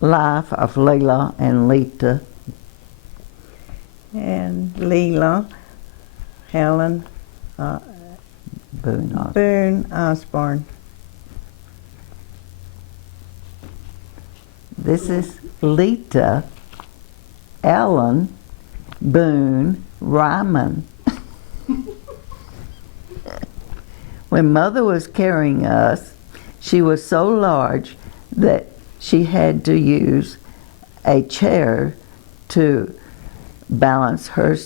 life of Lela and Leta. And Lela, Helen, Boone Osborne. This is Leta, Ellen, Boone, Ryman. When Mother was carrying us, she was so large that she had to use a chair to balance her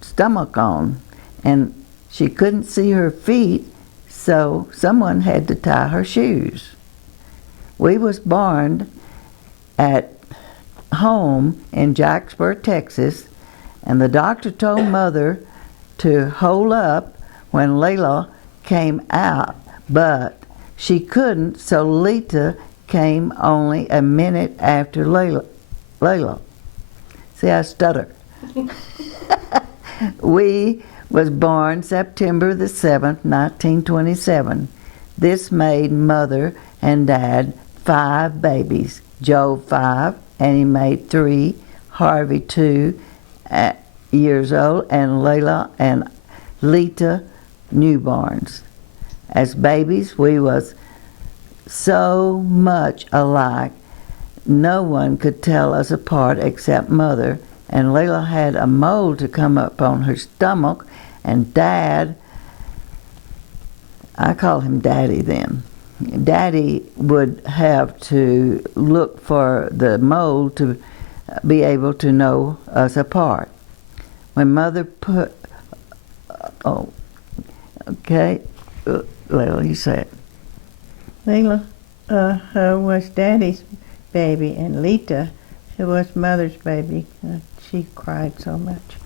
stomach on, and she couldn't see her feet, so someone had to tie her shoes. We was born at home in Jacksboro, Texas, and the doctor told Mother to hold up when Lela came out, but she couldn't, so Leta came only a minute after Lela. See, I stutter. We was born September the 7th, 1927. This made Mother and Dad 5 babies. Joe 5, and he made 3. Harvey 2 years old, and Lela and Leta newborns. As babies, we was so much alike, no one could tell us apart except Mother, and Lela had a mole to come up on her stomach, and Dad, I call him Daddy then, Daddy would have to look for the mole to be able to know us apart. When Mother put, okay, Lela, you say it. Lela was Daddy's baby, and Leta, who was Mother's baby, she cried so much.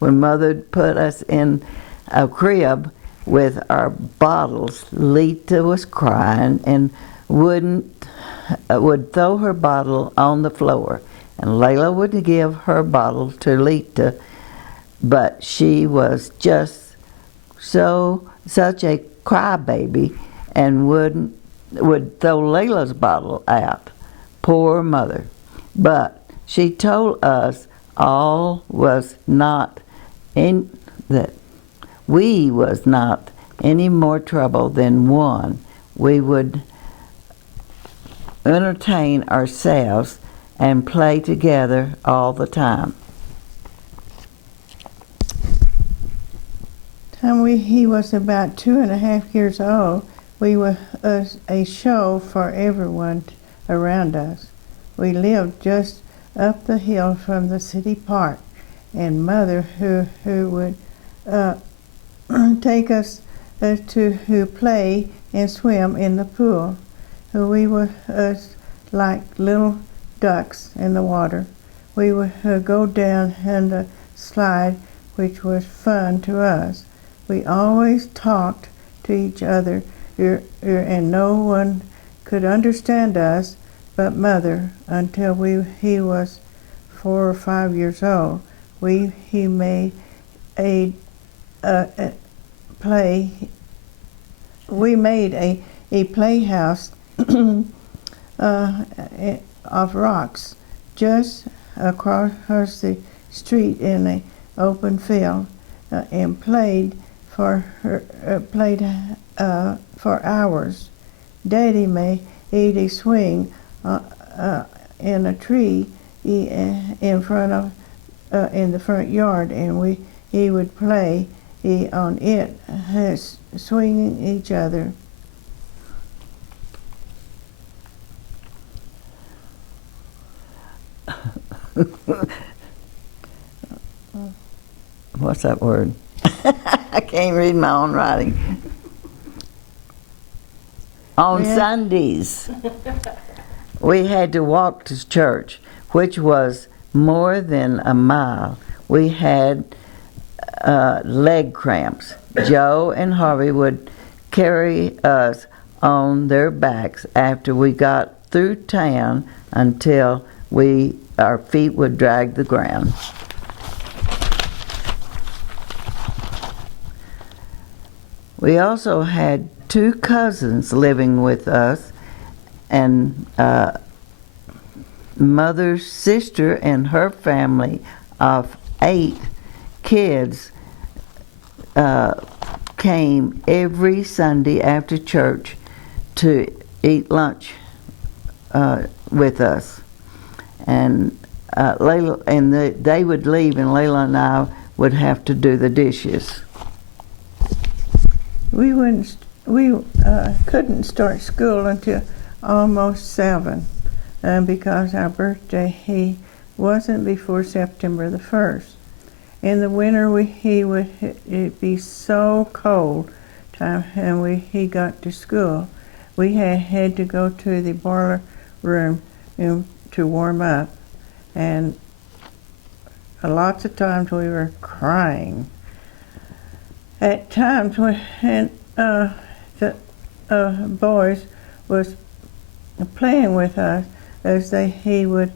When Mother put us in a crib with our bottles, Leta was crying and would throw her bottle on the floor, and Lela would give her bottle to Leta, but she was just such a crybaby and would throw Lela's bottle out. Poor Mother. But she told us all was not in that we was not any more trouble than one. We would entertain ourselves and play together all the time. He was about 2.5 years old, we were a show for everyone around us. We lived just up the hill from the city park, and Mother, who would take us to play and swim in the pool. We were like little ducks in the water. We would go down and the slide, which was fun to us. We always talked to each other, and no one could understand us but Mother until he was 4 or 5 years old. He made a play. We made a playhouse of rocks just across the street in an open field, and played for hours. Daddy made a swing in a tree in the front yard, and he would play on it, swinging each other. What's that word? I can't read my own writing. On Sundays, we had to walk to church, which was more than a mile. We had leg cramps. Joe and Harvey would carry us on their backs after we got through town until our feet would drag the ground. We also had 2 cousins living with us, and Mother's sister and her family of 8 kids came every Sunday after church to eat lunch with us. And Lela, and they would leave, and Lela and I would have to do the dishes. We couldn't start school until almost 7, because our birthday wasn't before September the 1st. In the winter, it'd be so cold time, and he got to school. We had to go to the boiler room to warm up, and lots of times we were crying. At times when the boys was playing with us, as he would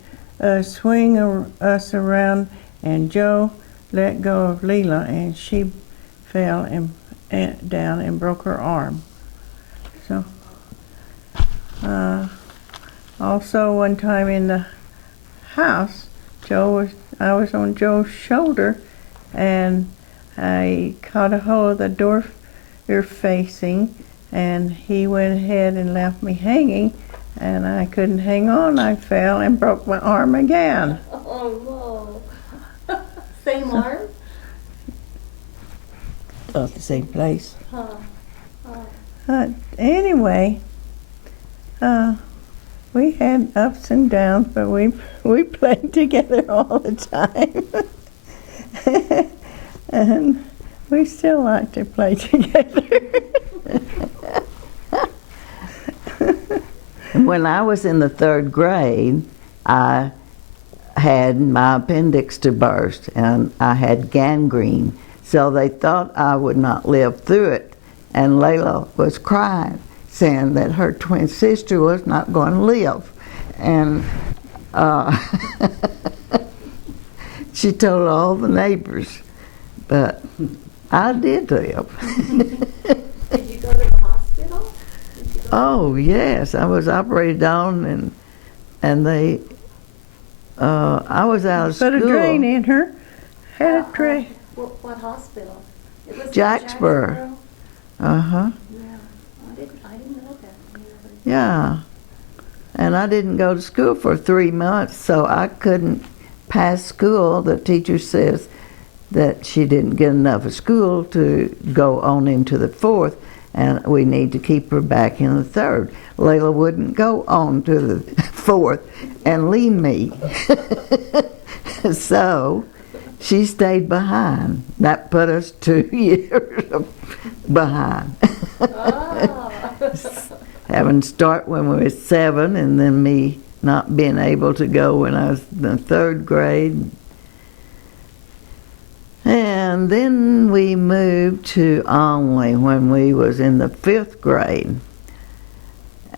swing us around, and Joe let go of Lela, and she fell down and broke her arm. So, also one time in the house, I was on Joe's shoulder, and I caught a hold of the door you're facing, and he went ahead and left me hanging, and I couldn't hang on. I fell and broke my arm again. Oh no. Same arm? At the same place. Huh. Anyway, we had ups and downs, but we played together all the time. And we still like to play together. When I was in the 3rd grade, I had my appendix to burst, and I had gangrene. So they thought I would not live through it. And Lela was crying, saying that her twin sister was not going to live. And she told all the neighbors, but I did live. Did you go to the hospital? Oh yes, I was operated on, and they, I was out of school. Put a drain in her. Had a drain. What hospital? It was Jacksboro. Uh-huh. Yeah, I didn't know that. Yeah. And I didn't go to school for 3 months, so I couldn't pass school. The teacher says that she didn't get enough of school to go on into the 4th, and we need to keep her back in the 3rd. Lela wouldn't go on to the 4th and leave me. So she stayed behind. That put us 2 years behind. Oh. Having to start when we were 7, and then me not being able to go when I was in the 3rd grade. And then we moved to Onley when we was in the 5th grade.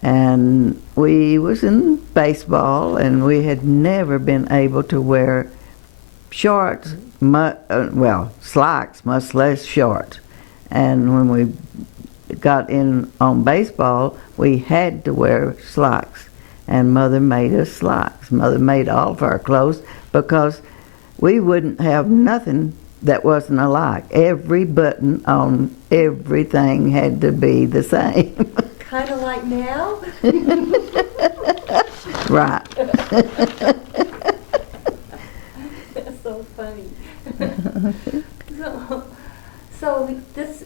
And we was in baseball, and we had never been able to wear shorts, slacks, much less shorts. And when we got in on baseball, we had to wear slacks, and Mother made us slacks. Mother made all of our clothes because we wouldn't have nothing that wasn't alike. Every button on everything had to be the same. Kind of like now? Right. That's so funny. So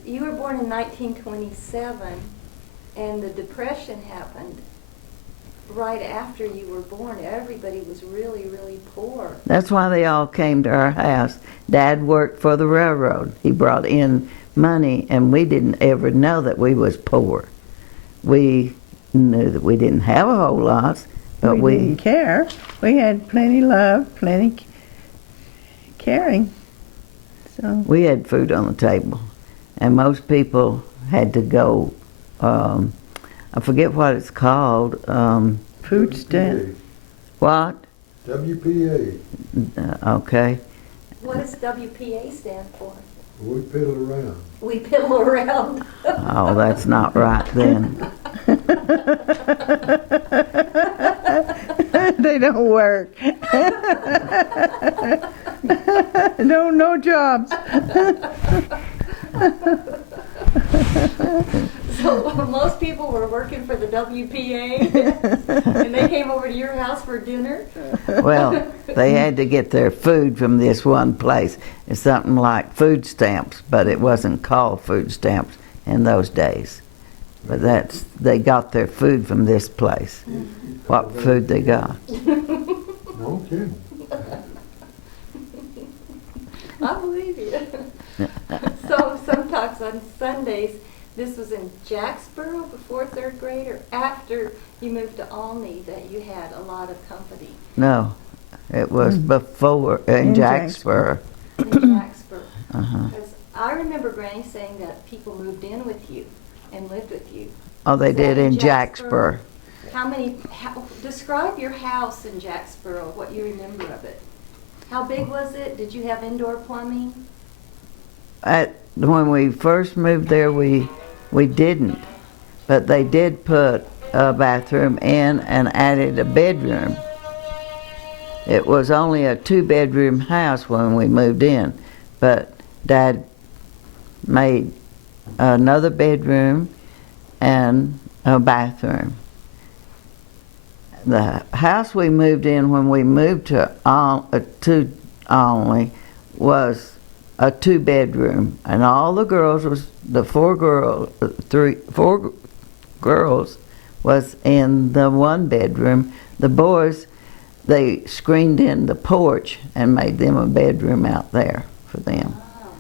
you were born in 1927, and the Depression happened right after you were born. Everybody was really, really poor. That's why they all came to our house. Dad worked for the railroad. He brought in money, and we didn't ever know that we was poor. We knew that we didn't have a whole lot, but we didn't care. We had plenty love, plenty caring. So we had food on the table, and most people had to go, I forget what it's called. Food stamp. What? WPA. Okay. What does WPA stand for? We piddle around. We piddle around. Oh, that's not right then. they don't work. No jobs. So most people were working for the WPA, and they came over to your house for dinner? Well, they had to get their food from this one place. It's something like food stamps, but it wasn't called food stamps in those days. But they got their food from this place. What food they got? No kidding. I believe you. So sometimes on Sundays, this was in Jacksboro before third grade, or after you moved to Olney that you had a lot of company No, it was before in In Jacksboro. in Jacksboro. Uh-huh. Because I remember Granny saying that people moved in with you and lived with you. Oh, they Is that did in Jacksboro? Jacksboro. Describe your house in Jacksboro, what you remember of it. How big was it? Did you have indoor plumbing? When we first moved there, we didn't, but they did put a bathroom in and added a bedroom. It was only a 2-bedroom house when we moved in, but Dad made another bedroom and a bathroom. The house we moved in when we moved to Olney was a 2-bedroom, and all the girls was four girls was in the 1-bedroom. The boys, they screened in the porch and made them a bedroom out there for them. Oh.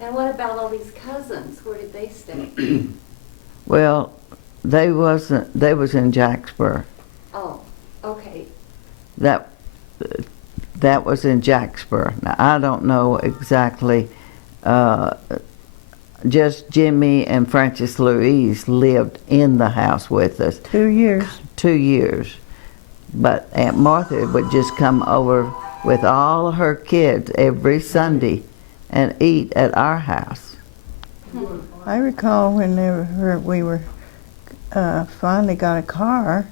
And what about all these cousins? Where did they stay? Well, they was in Jacksboro. Oh, okay. That was in Jacksboro. Now I don't know exactly. Just Jimmy and Francis Louise lived in the house with us 2 years. 2 years, but Aunt Martha would just come over with all of her kids every Sunday and eat at our house. I recall when we were finally got a car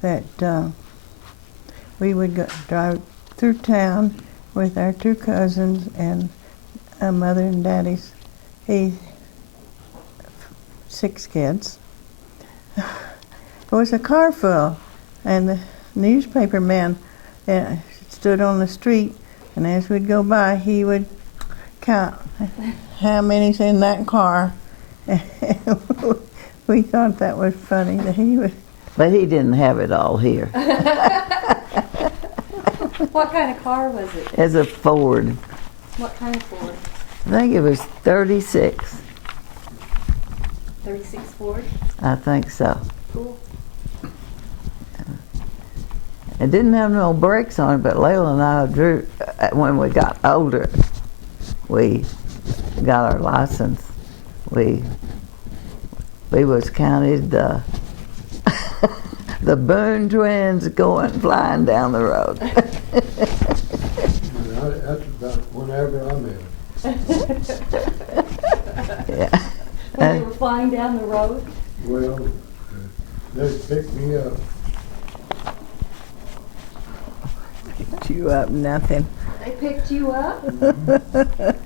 that we would drive through town with our 2 cousins and mother and daddy's 6 kids. It was a car full, and the newspaper man stood on the street, and as we'd go by, he would count how many's in that car. We thought that was funny that he would. But he didn't have it all here. What kind of car was it? It's a Ford. What kind of Ford? I think it was 36. 36 Ford? I think so. Cool. It didn't have no brakes on it, but Lela and I drew, when we got older, we got our license. We was counted the the Boone twins flying down the road. That's about whenever I met him. Yeah. When they were flying down the road? Well, they picked me up. Picked you up, nothing. They picked you up?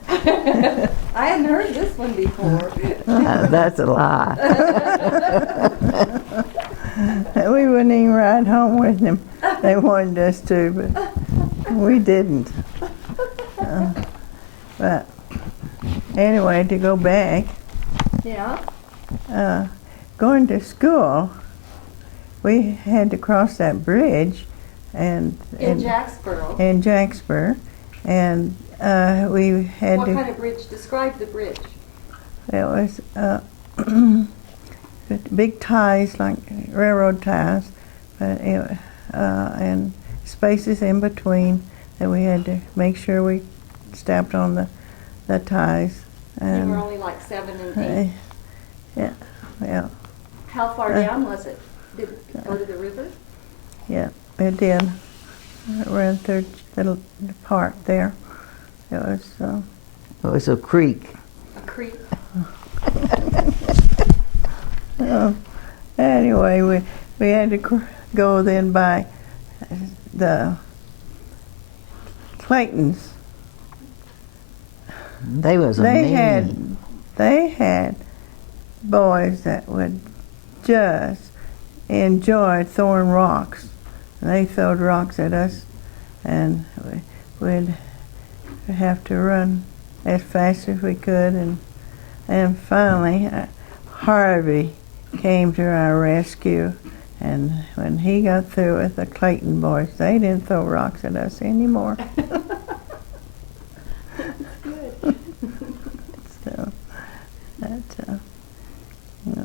I hadn't heard this one before. That's a lie. We wouldn't even ride home with them. They wanted us to, but we didn't. But anyway, to go back, Yeah? going to school, we had to cross that bridge, and In Jacksboro. in Jacksboro, and we had What to. kind of bridge? Describe the bridge. It was big ties, like railroad ties, but and spaces in between that we had to make sure we stepped on the ties. They And were only like 7 and 8. yeah, How far down was it? Did it go to the river? yeah, it did. It ran through the park there. It was. It was a creek. A creek? Anyway, we had to go then by the Claytons, They was a mean. they had boys that would just enjoy throwing rocks. They throwed rocks at us, and we'd have to run as fast as we could, and finally Harvey came to our rescue, and when he got through with the Clayton boys, they didn't throw rocks at us anymore. Good. So that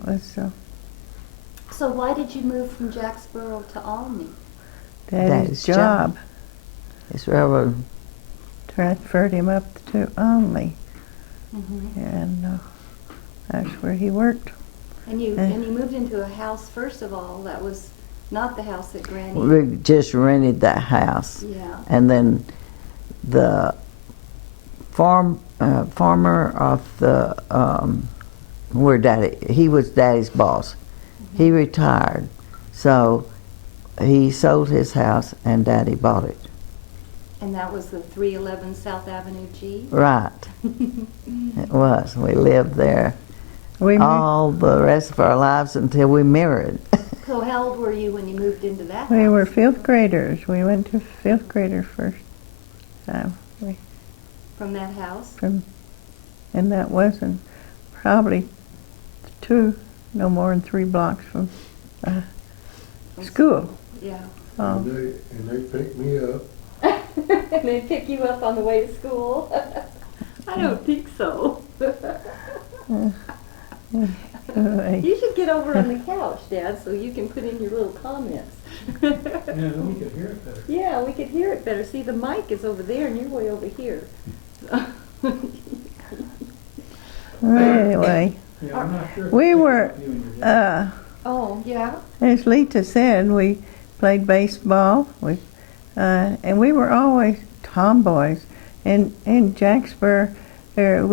was So why did you move from Jacksboro to Almy? Daddy's Daddy's job. job. It's railroad. Transferred him up to Only, Mm-hmm. and that's where he worked. And you moved into a house, first of all, that was not the house that Granny... We just rented that house. Yeah. And then the farmer of the, where Daddy, he was Daddy's boss. Mm-hmm. He retired. So he sold his house and Daddy bought it. And that was the 311 South Avenue G? Right. It was. We lived there We moved, all the rest of our lives until we married. So how old were you when you moved into that we house? were fifth graders. We went to fifth grader first time. From that house? And that wasn't probably no more than 3 blocks from From school. Yeah. Oh, And they picked me up. And they pick you up on the way to school? I don't think so. You should get over on the couch, Dad, so you can put in your little comments. Yeah, then we could hear it better. Yeah, we could hear it better. See, the mic is over there and you're way over here. anyway, Yeah, I'm not sure. if we it's were, you and your dad. Oh, yeah? as Leta said, we played baseball. And we were always tomboys. In Jacksboro, our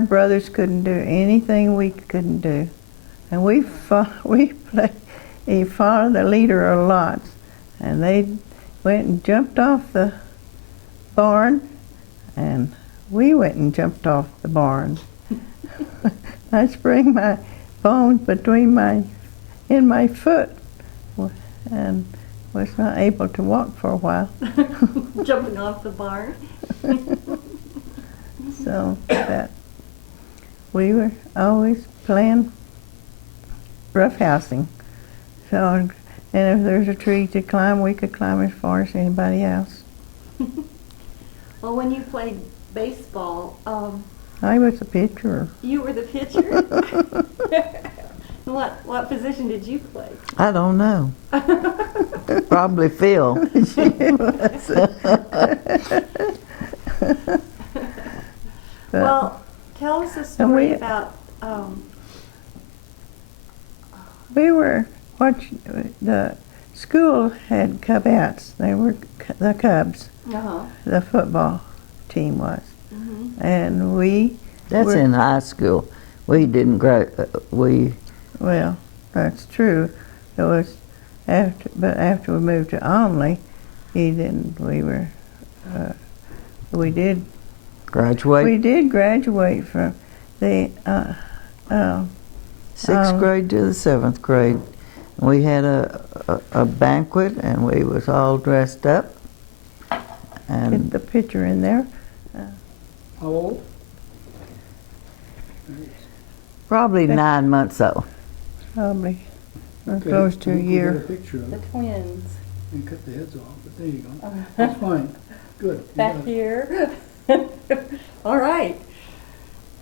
brothers couldn't do anything we couldn't do, and we played. He followed the leader a lot, and they went and jumped off the barn, and we went and jumped off the barn. I sprained my bones in my foot, and was not able to walk for a while. Jumping off the barn. So that we were always playing roughhousing. So, and if there's a tree to climb, we could climb as far as anybody else. Well, when you played baseball, I was a pitcher. you were the pitcher? What position did you play? I don't know. Probably Phil. She was. Well, tell us a story we- about, We were watching, the school had Cubs. They were the Cubs, uh-huh. the football team was. Mm-hmm. And we, That's We're- in high school. We didn't well, that's true. It was after we moved to Onley, we did graduate graduate from the, 6th grade to the 7th grade. We had a banquet and we was all dressed up. get And the picture in there. How old? probably 9 months old. Probably Okay, close to a we can year. get a picture of The it twins. and cut the heads off, but there you go. That's fine. Good. You Back got it. here. All right.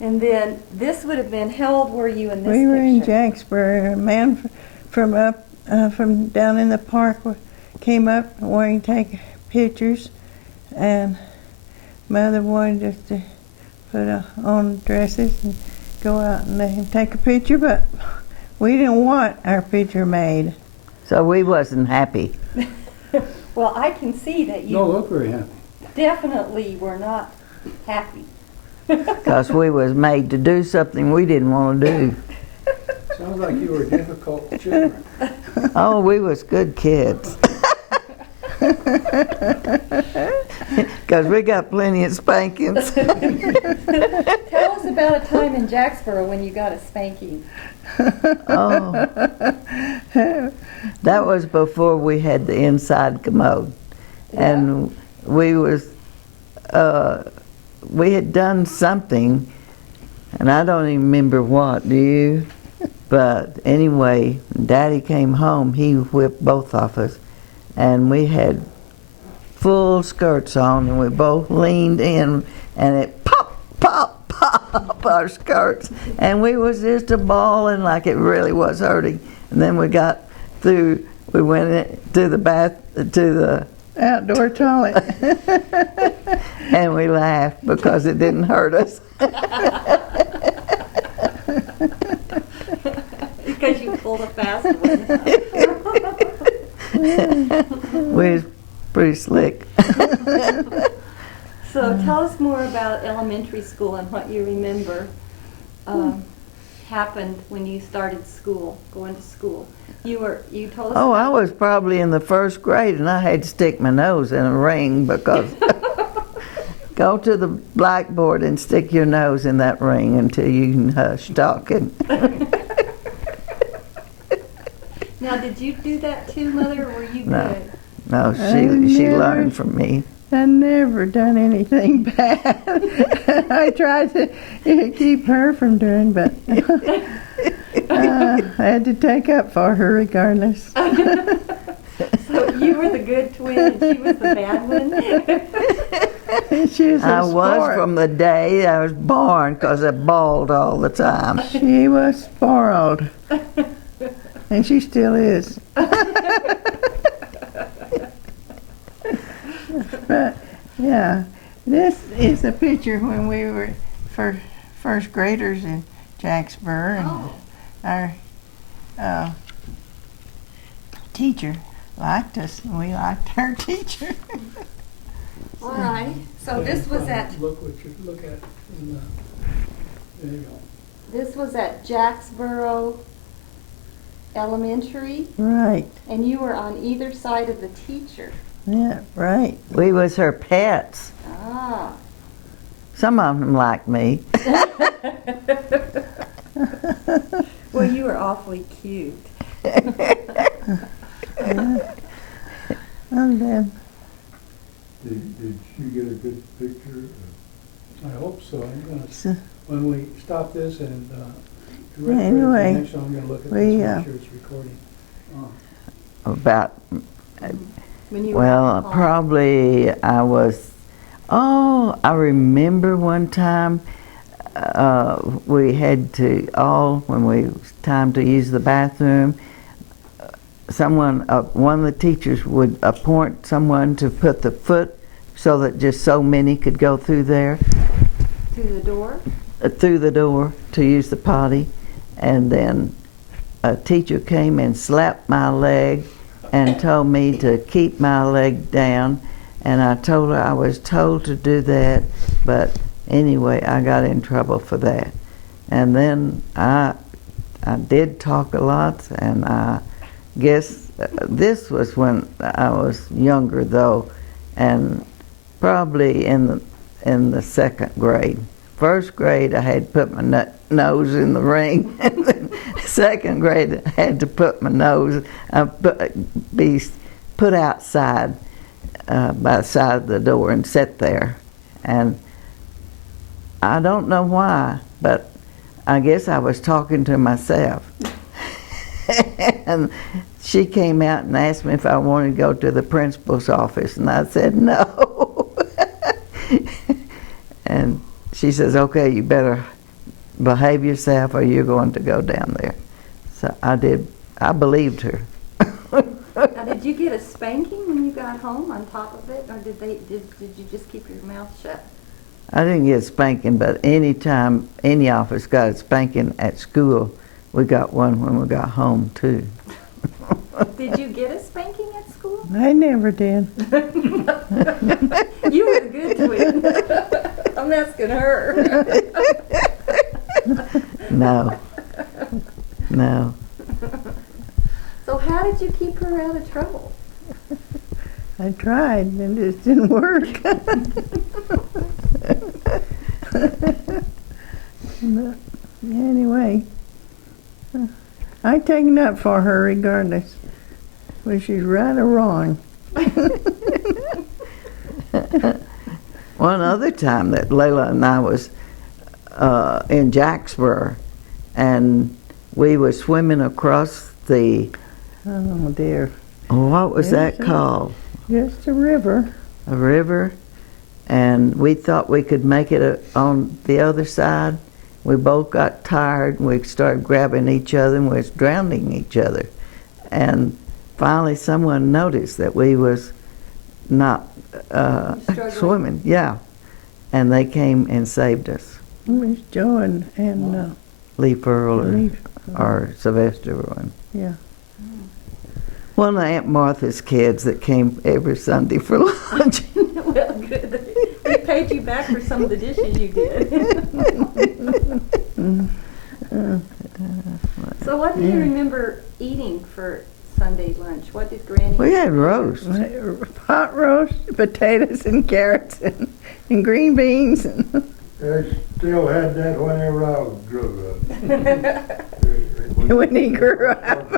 And then this would have been, how old were you in this We were in picture? Jacksboro. A man from down in the park came up wanting to take pictures, and Mother wanted us to put on dresses and go out and take a picture, but we didn't want our picture made. So we wasn't happy. Well, I can see that you Don't look very happy. definitely were not happy. Because we was made to do something we didn't want to do. Sounds like you were difficult children. Oh, we was good kids. Because we got plenty of spankings. Tell us about a time in Jacksboro when you got a spanking. Oh, that was before we had the inside commode. And we had done something, and I don't even remember what, do you? But anyway, Daddy came home, he whipped both of us, and we had full skirts on, and we both leaned in, and it pop, pop, pop, our skirts, and we was just a bawling like it really was hurting. And then we got through, we went to the Outdoor toilet. and we laughed because it didn't hurt us. Because you pulled a fast one. We was pretty slick. So tell us more about elementary school and what you remember happened when you started school, going to school. You told us. Oh, I was probably in the first grade, and I had to stick my nose in a ring because go to the blackboard and stick your nose in that ring until you can hush talking. Now, did you do that too, Mother, or were you No. good? No, she learned from me. I never done anything bad. I tried to keep her from doing, but I had to take up for her regardless. So you were the good twin and she was the bad one? She was a I was sport. from the day I was born because I bawled all the time. She was spoiled, and she still is. But yeah, this is a picture when we were first graders in Jacksboro, and our teacher liked us, and we liked her teacher. All right. So this was at Look what you look at in the, there you go. this was at Jacksboro Elementary, Right. and you were on either side of the teacher. Yeah. Right. We was her pets. Ah. Some of them liked me. Well, you were awfully cute. And then Did you get a good picture? I hope so. I'm gonna, So- when we stop this and, Anyway, next one, I'm gonna look at we, this, make sure it's recording. About, When you were well, on. probably I was, I remember one time we had to when it was time to use the bathroom, one of the teachers would appoint someone to put the foot so that just so many could go through there, Through the door? through the door to use the potty. And then a teacher came and slapped my leg and told me to keep my leg down. And I told her I was told to do that, but anyway, I got in trouble for that. And then I did talk a lot, and I guess this was when I was younger though, and probably in the second grade. First grade I had to put my nose in the ring, and then second grade I had to put my nose, be put outside by the side of the door and sit there. And I don't know why, but I guess I was talking to myself. And she came out and asked me if I wanted to go to the principal's office, and I said no. And she says, okay, you better behave yourself or you're going to go down there. So I did. I believed her. Now, did you get a spanking when you got home on top of it, or did you just keep your mouth shut? I didn't get a spanking, but any time any of us got a spanking at school, we got one when we got home too. Did you get a spanking at school? I never did. You were the good twin. I'm asking her. No. No. So So how did you keep her out of trouble? I tried and it just didn't work. But anyway, I taken up for her regardless, whether she's right or wrong. One other time that Lela and I was in Jacksboro, and we were swimming across the, Oh dear, what was that Yes, sir. called? just a river. A river, and we thought we could make it on the other side. We both got tired, and we started grabbing each other, and we was drowning each other. And finally someone noticed that we was not Struggling. swimming. Yeah. And they came and saved us. It was Joe and Lee Pearl Leaf. or Sylvester. One. Yeah. One of Aunt Martha's kids that came every Sunday for lunch. Well, good. They paid you back for some of the dishes you did. So what do you remember eating for Sunday lunch? What did Granny? We had roast. Pot roast, potatoes and carrots and green beans. I still had that whenever I grew up. When he grew up.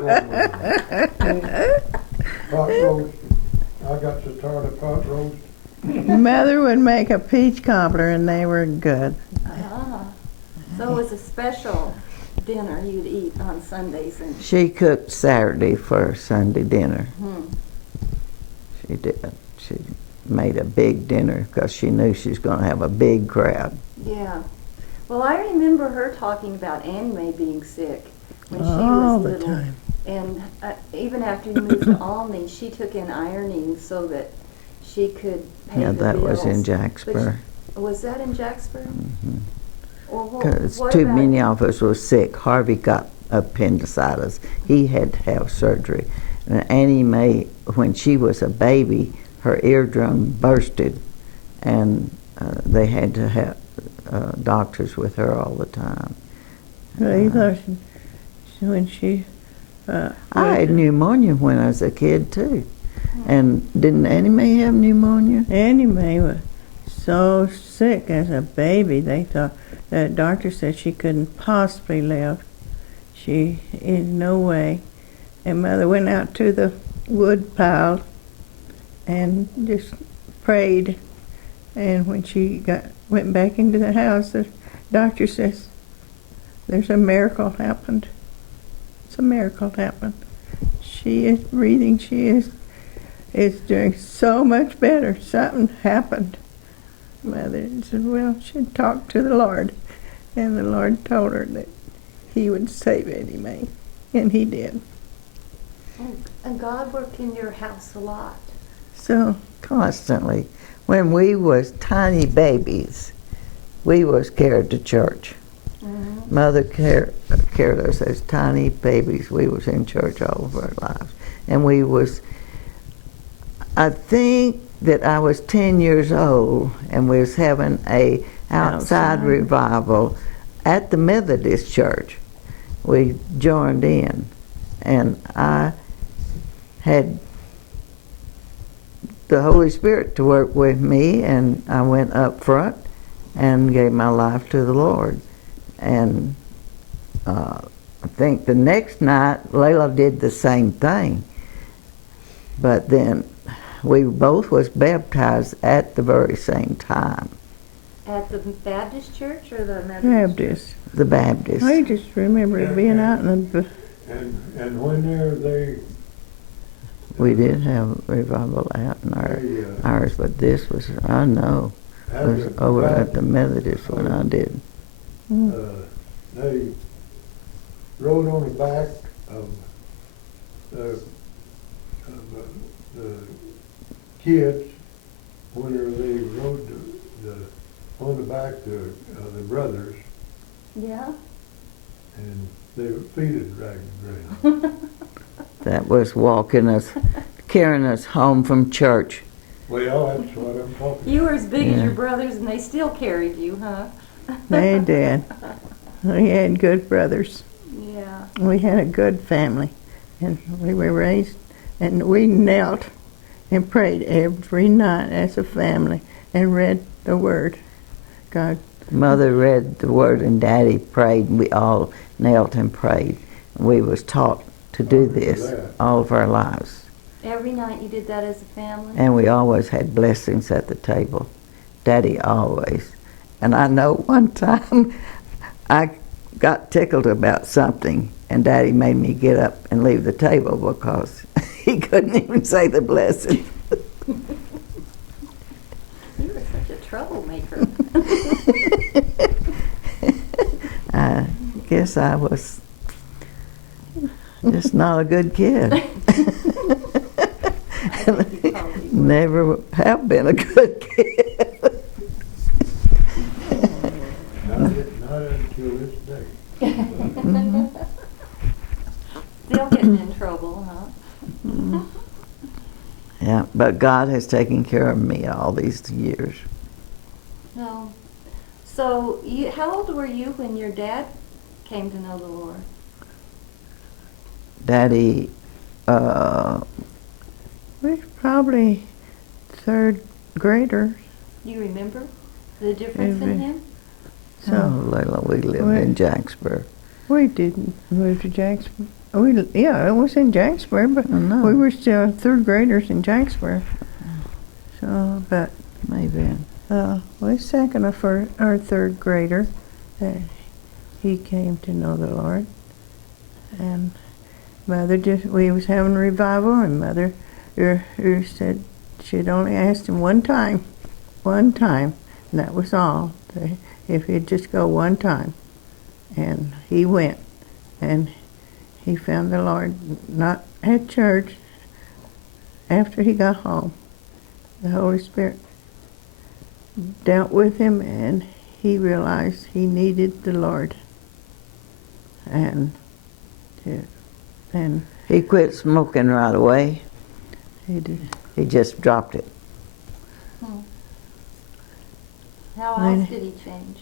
Pot roast, I got so tired of pot roast. Mother would make a peach cobbler and they were good. Ah, so it was a special dinner you'd eat on Sundays and. She cooked Saturday for Sunday dinner. She did. She made a big dinner because she knew she was going to have a big crowd. Yeah. Well, I remember her talking about Annie Mae being sick when she All was the little. time. And even after you moved to Alney, she took in ironing so that she could pay Yeah, the that was in bills. Jacksboro. Was that in Jacksboro? Or what? Because what too about- many of us were sick. Harvey got appendicitis. He had to have surgery. And Annie Mae, when she was a baby, her eardrum bursted, and they had to have doctors with her all the time. Well, you thought when she I had pneumonia when I was a kid too. And didn't Annie Mae have pneumonia? Annie Mae was so sick as a baby, they thought the doctor said she couldn't possibly live. She, in no way. And Mother went out to the wood pile and just prayed. And when she went back into the house, the doctor says, "There's a miracle happened. It's a miracle happened. She is breathing. She is doing so much better. Something happened." Mother said, well, she'd talk to the Lord. And the Lord told her that he would save Annie Mae. And he did. And God worked in your house a lot. So, Constantly. When we was tiny babies, we was carried to church. Mother carried us as tiny babies. We was in church all of our lives. And we was, I think that I was 10 years old, and we was having a outside revival at the Methodist church. We joined in, and I had the Holy Spirit to work with me, and I went up front and gave my life to the Lord. And I think the next night Lela did the same thing, but then we both was baptized at the very same time. At the Baptist church or the Methodist? Baptist. The Baptist. I just remember being out in the... And when We did have revival out in ours, but this was, I know, it was over at the Methodist when I did. They rode on the back of the kids whenever they rode on the back of the brothers, Yeah. and their feet would drag the ground. That was walking us, carrying us home from church. Well, that's what I'm talking You were as big as Yeah. your brothers and they still carried you, huh? They did. We had good brothers. Yeah. We had a good family. And we were raised, and we knelt and prayed every night as a family and read the Word. God. Mother read the Word and Daddy prayed, and we all knelt and prayed. We was taught to do this all of our lives. Every night you did that as a family? And we always had blessings at the table. Daddy always. And I know one time I got tickled about something, and Daddy made me get up and leave the table because he couldn't even say the blessing. You were such a troublemaker. I guess I was just not a good kid. I think you probably were. Never have been a good kid. Not until this day. Still getting in trouble, huh? Yeah, but God has taken care of me all these years. No. So, how old were you when your dad came to know the Lord? Daddy, We're probably third graders. You remember the difference in Maybe. him? oh, Lela, we lived we- in Jacksboro. We didn't move to Jacksboro. Yeah, it was in Jacksboro, but I know. we were still third graders in Jacksboro. So, but Maybe. we second for our third grader that he came to know the Lord, and Mother we was having revival, and Mother said she'd only asked him one time, and that was all. If he'd just go one time, and he went, and he found the Lord not at church. After he got home, the Holy Spirit dealt with him, and he realized he needed the Lord. And He quit smoking right away. he did. He just dropped it. How When- else did he change?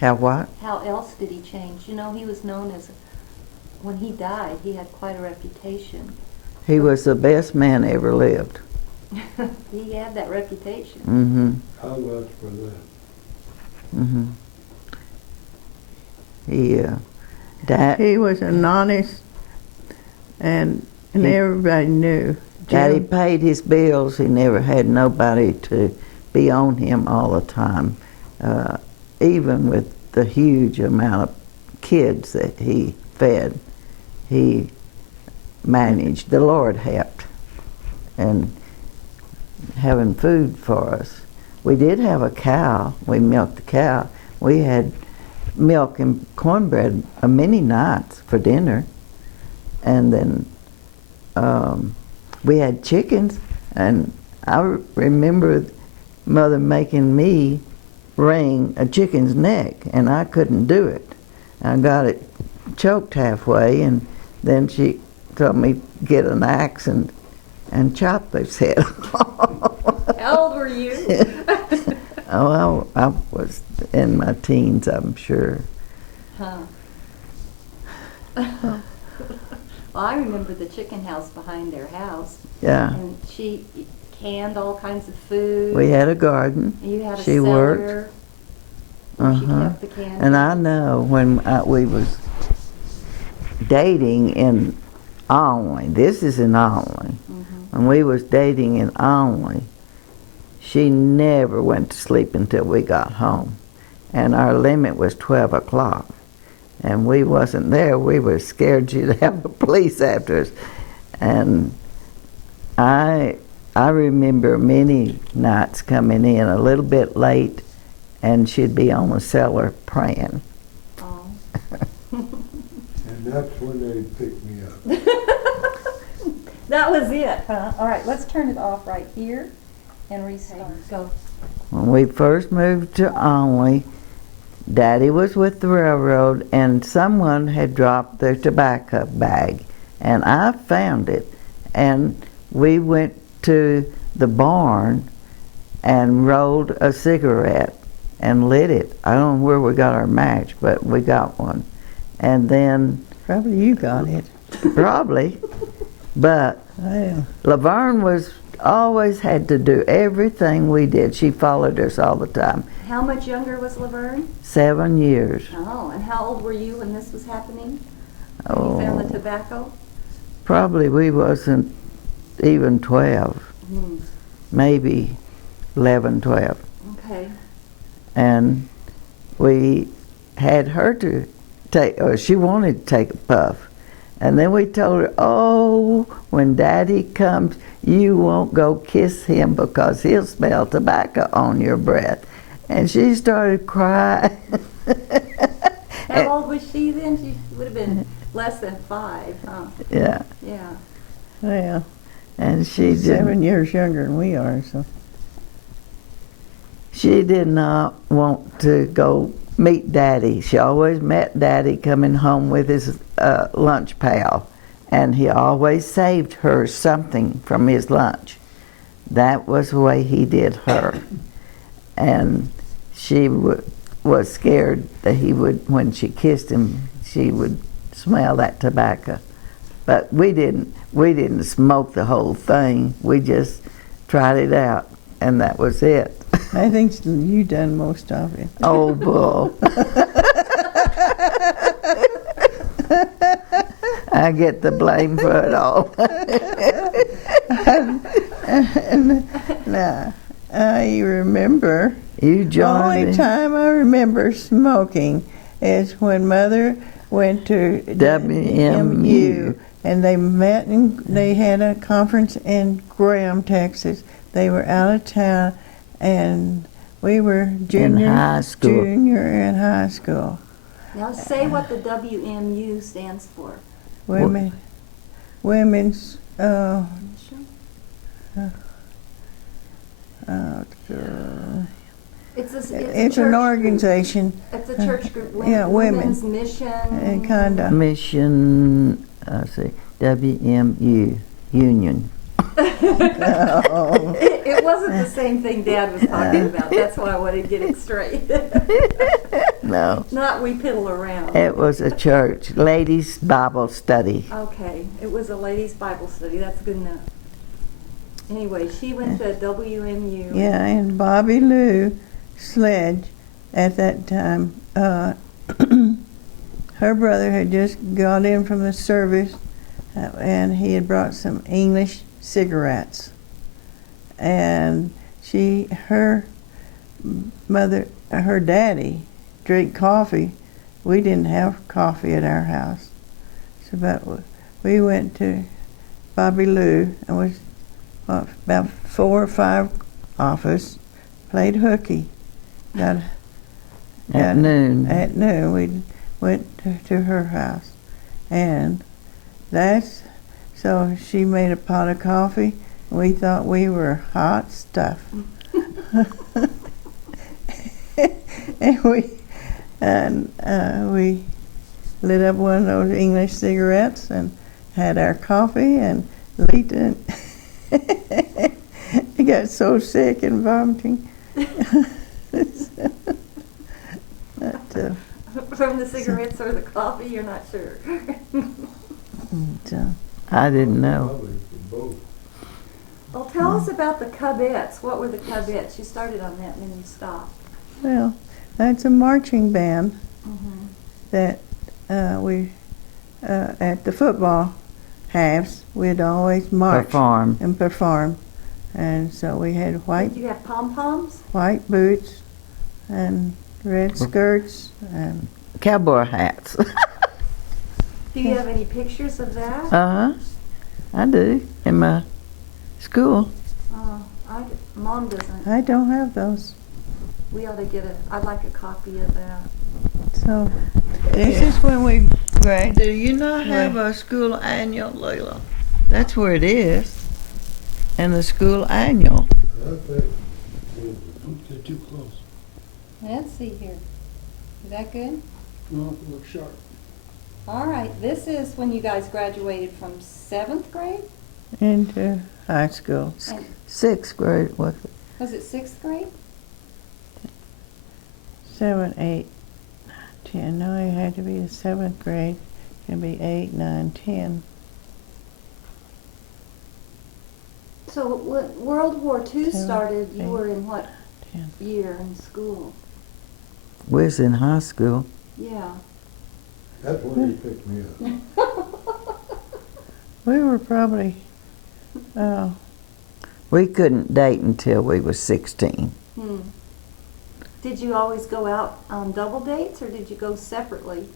How what? How else did he change? You know, he was known as, when he died, he had quite a reputation. He was the best man ever lived. He had that reputation. Mm-hmm. How much for that? Mm-hmm. He Dad, He was an honest, and everybody knew. Daddy Jim, paid his bills. He never had nobody to be on him all the time. Even with the huge amount of kids that he fed, he managed. The Lord helped. And having food for us. We did have a cow. We milked the cow. We had milk and cornbread many nights for dinner. And then we had chickens. And I remember Mother making me wring a chicken's neck, and I couldn't do it. I got it choked halfway, and then she told me get an axe and chop its head off. How old were you? Oh, I was in my teens, I'm sure. Huh. Well, I remember the chicken house behind their house, Yeah, and she canned all kinds of food. we had a garden. And you had a She cellar worked. where she Uh-huh. kept the candy. And I know when we was dating in Olney, this is in Olney, when we was dating in Olney, she never went to sleep until we got home. And our limit was 12 o'clock. And we wasn't there. We were scared she'd have the police after us. And I remember many nights coming in a little bit late, and she'd be on the cellar praying. Oh. And that's when they picked me up. That was it, huh? All right, let's turn it off right here and restart. Go. When we first moved to Olney, Daddy was with the railroad, and someone had dropped their tobacco bag, and I found it. And we went to the barn and rolled a cigarette and lit it. I don't know where we got our match, but we got one. And then probably you got it. Probably. But Yeah. Laverne was always had to do everything we did. She followed us all the time. How much younger was Laverne? 7 years. Oh, and how old were you when this was happening? When you found the Oh, tobacco? probably we wasn't even 12, Hmm. maybe 11, 12. Okay. And we had her to take, or she wanted to take a puff. And then we told her, oh, when Daddy comes, you won't go kiss him because he'll smell tobacco on your breath. And she started crying. How old was she then? She would have been less than 5, huh? Yeah, Yeah. Yeah. and she did, 7 years younger than we are, so. she did not want to go meet Daddy. She always met Daddy coming home with his lunch pail, and he always saved her something from his lunch. That was the way he did her. And she was scared that he would, when she kissed him, she would smell that tobacco. But we didn't smoke the whole thing. We just tried it out, and that was it. I think you done most of it. Oh, bull. I get the blame for it all. Now, I remember, You the joined only me. time I remember smoking is when Mother went to WMU. and they met and they had a conference in Graham, Texas. They were out of town, and we were junior, high school. junior in high school. Now say what the WMU stands for. Women's, it's an organization, It's a church group. yeah, women. Women's Mission. and kinda. Mission, see, WMU, Union. Oh. It wasn't the same thing Dad was talking about. That's why I wanted to get it straight. No, Not we piddle around. it was a church, ladies' Bible study. Okay, it was a ladies' Bible study. That's good enough. Anyway, she went to WMU. Yeah, and Bobby Lou Sledge at that time, her brother had just got in from the service, and he had brought some English cigarettes. And her daddy drank coffee. We didn't have coffee at our house. So but we went to Bobby Lou and was about 4 or 5 office, played hooky. At noon. At noon, we went to her house, and so she made a pot of coffee. And we thought we were hot stuff, and we lit up one of those English cigarettes and had our coffee. And Leta, he got so sick and vomiting. From the cigarettes or the coffee, you're not sure. I didn't know. Probably for both. Well, tell us about the Cubettes. What were the Cubettes? You started on that and then you stopped. Well, that's a marching band Mm-hmm. that we, at the football halves, we'd always march Perform. and perform. And so we had Did you have pom-poms? white boots and red skirts and Cowboy hats. Do you have any pictures of that? Uh-huh. I do, in my school. Oh, Mom doesn't. I don't have those. We ought to I'd like a copy of that. So this is when we graduated. Do you not have a school annual, Lela? That's where it is. In the school annual. I think They're too close. Let's see here. Is that good? No, it looks sharp. All right. This is when you guys graduated from 7th grade? Into high school. And 6th grade, was it? was it 6th grade? 7, 8, 10. No, it had to be the 7th grade. gonna be 8, 9, 10. So when World War II 7, started, you 8, were in what 10. year in school? We was in high school. Yeah. That's when he picked me up. We were probably, We couldn't date until we was 16. Did you always go out on double dates, or did you go separately?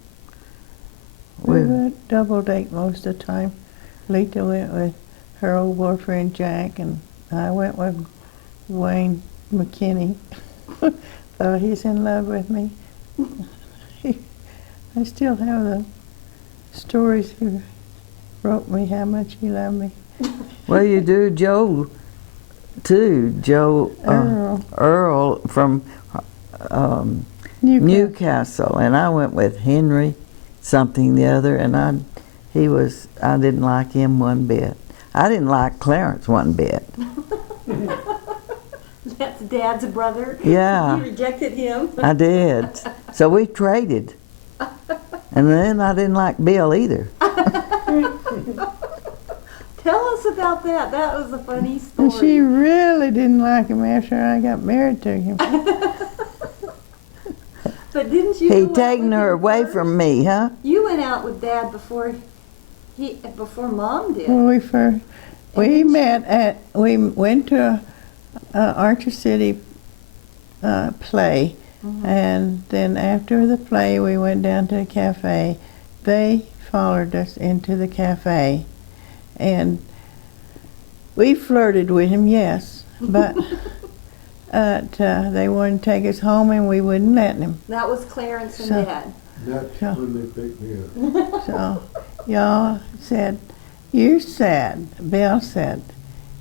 we We- went double date most of the time. Leta went with her old boyfriend Jack, and I went with Wayne McKinney. Thought he's in love with me. I still have the stories he wrote me how much he loved me. Well, you do Joe, too. Joe Earl from Newcastle. And I went with Henry something the other, and I didn't like him one bit. I didn't like Clarence one bit. That's Dad's brother. Yeah. You rejected him. I did. So we traded. And then I didn't like Bill either. Tell us about that. That was a funny story. And she really didn't like him after I got married to him. But didn't you? He go out taken with her him away first? from me, huh? You went out with Dad before Mom did. Well, And we then we went to a Archer City play, and then after the play we went down to a cafe. They followed us into the cafe, and we flirted with him, yes, but they wouldn't take us home, and we wouldn't let them. That was Clarence and So- Dad. That's Yeah. when they picked me up. So y'all said, you said, Bill said,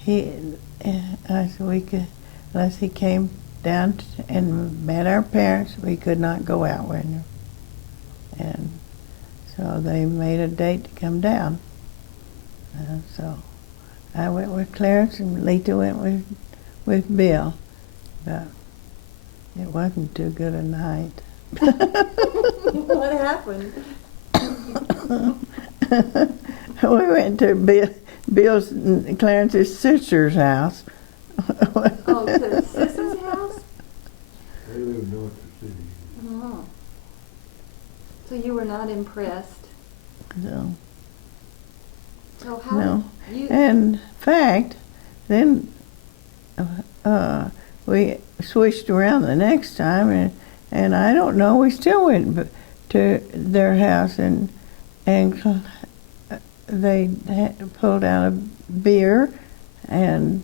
I said we could, unless he came down and met our parents, we could not go out with him. And so they made a date to come down. So I went with Clarence and Leta went with Bill. But it wasn't too good a night. What happened? We went to Bill's and Clarence's sister's house. Oh, to Sis's house? They lived north of the city. Oh. So you were not impressed. So, So how no. did you? In fact, then we switched around the next time, and I don't know, we still went to their house, and they pulled out a beer, and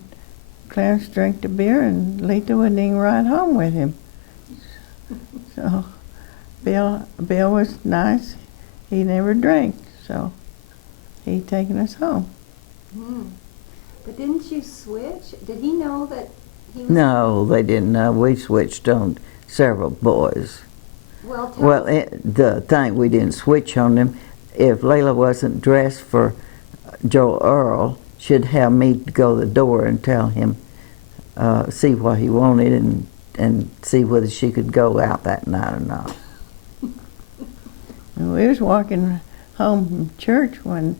Clarence drank the beer, and Leta wouldn't even ride home with him. So Bill was nice. He never drank, so he taken us home. But didn't you switch? Did he know that he was? No, they didn't know. We switched on several boys. Well, tell Well, us. the thing, we didn't switch on them. If Lela wasn't dressed for Joe Earl, she'd have me go to the door and tell him, see what he wanted and see whether she could go out that night or not. And we was walking home from church one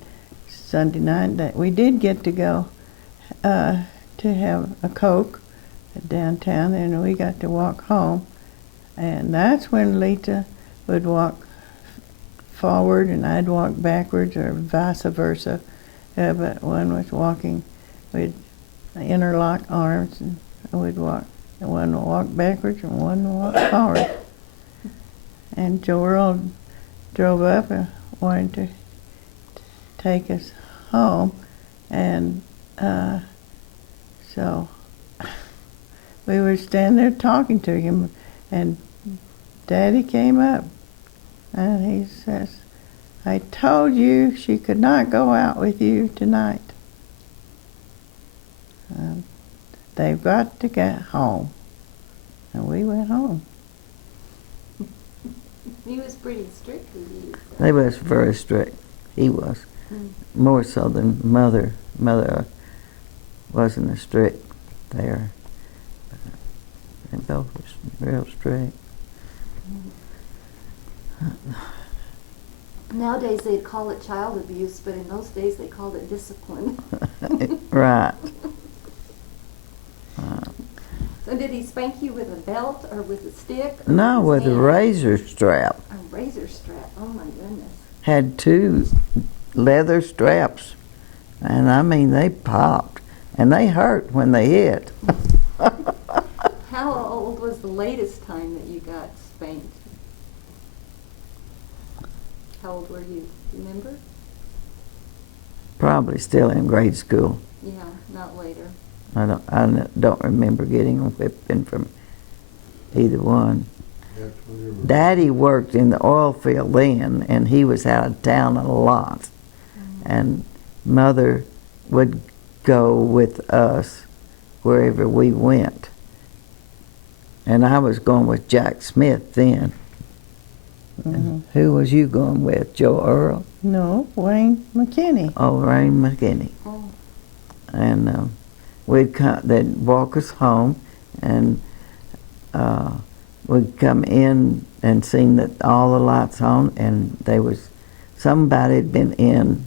Sunday night that we did get to go to have a Coke downtown, and we got to walk home. And that's when Leta would walk forward and I'd walk backwards, or vice versa. But one was walking, we'd interlock arms, and we'd walk. One would walk backwards and one would walk forward. And Joe Earl drove up and wanted to take us home, and so we were standing there talking to him, and Daddy came up, and he says, "I told you she could not go out with you tonight. They've got to get home." And we went home. He was pretty strict with you. They was very strict. He was. More so than Mother. Mother wasn't as strict there. They both was real strict. Nowadays they'd call it child abuse, but in those days they called it discipline. Right. So did he spank you with a belt or with a stick? Or No, with his a hand? razor strap. A razor strap. Oh my goodness. Had 2 leather straps, and I mean they popped, and they hurt when they hit. How old was the latest time that you got spanked? How old were you? Do you remember? Probably still in grade school. Yeah, not later. I don't remember getting a whipping from either one. That's whenever. Daddy worked in the oil field then, and he was out of town a lot. And Mother would go with us wherever we went. And I was going with Jack Smith then. And who was you going with? Joe Earl? No, Wayne McKinney. Oh, Rain McKinney. Oh. And they'd walk us home, and we'd come in and seen that all the lights on, and somebody had been in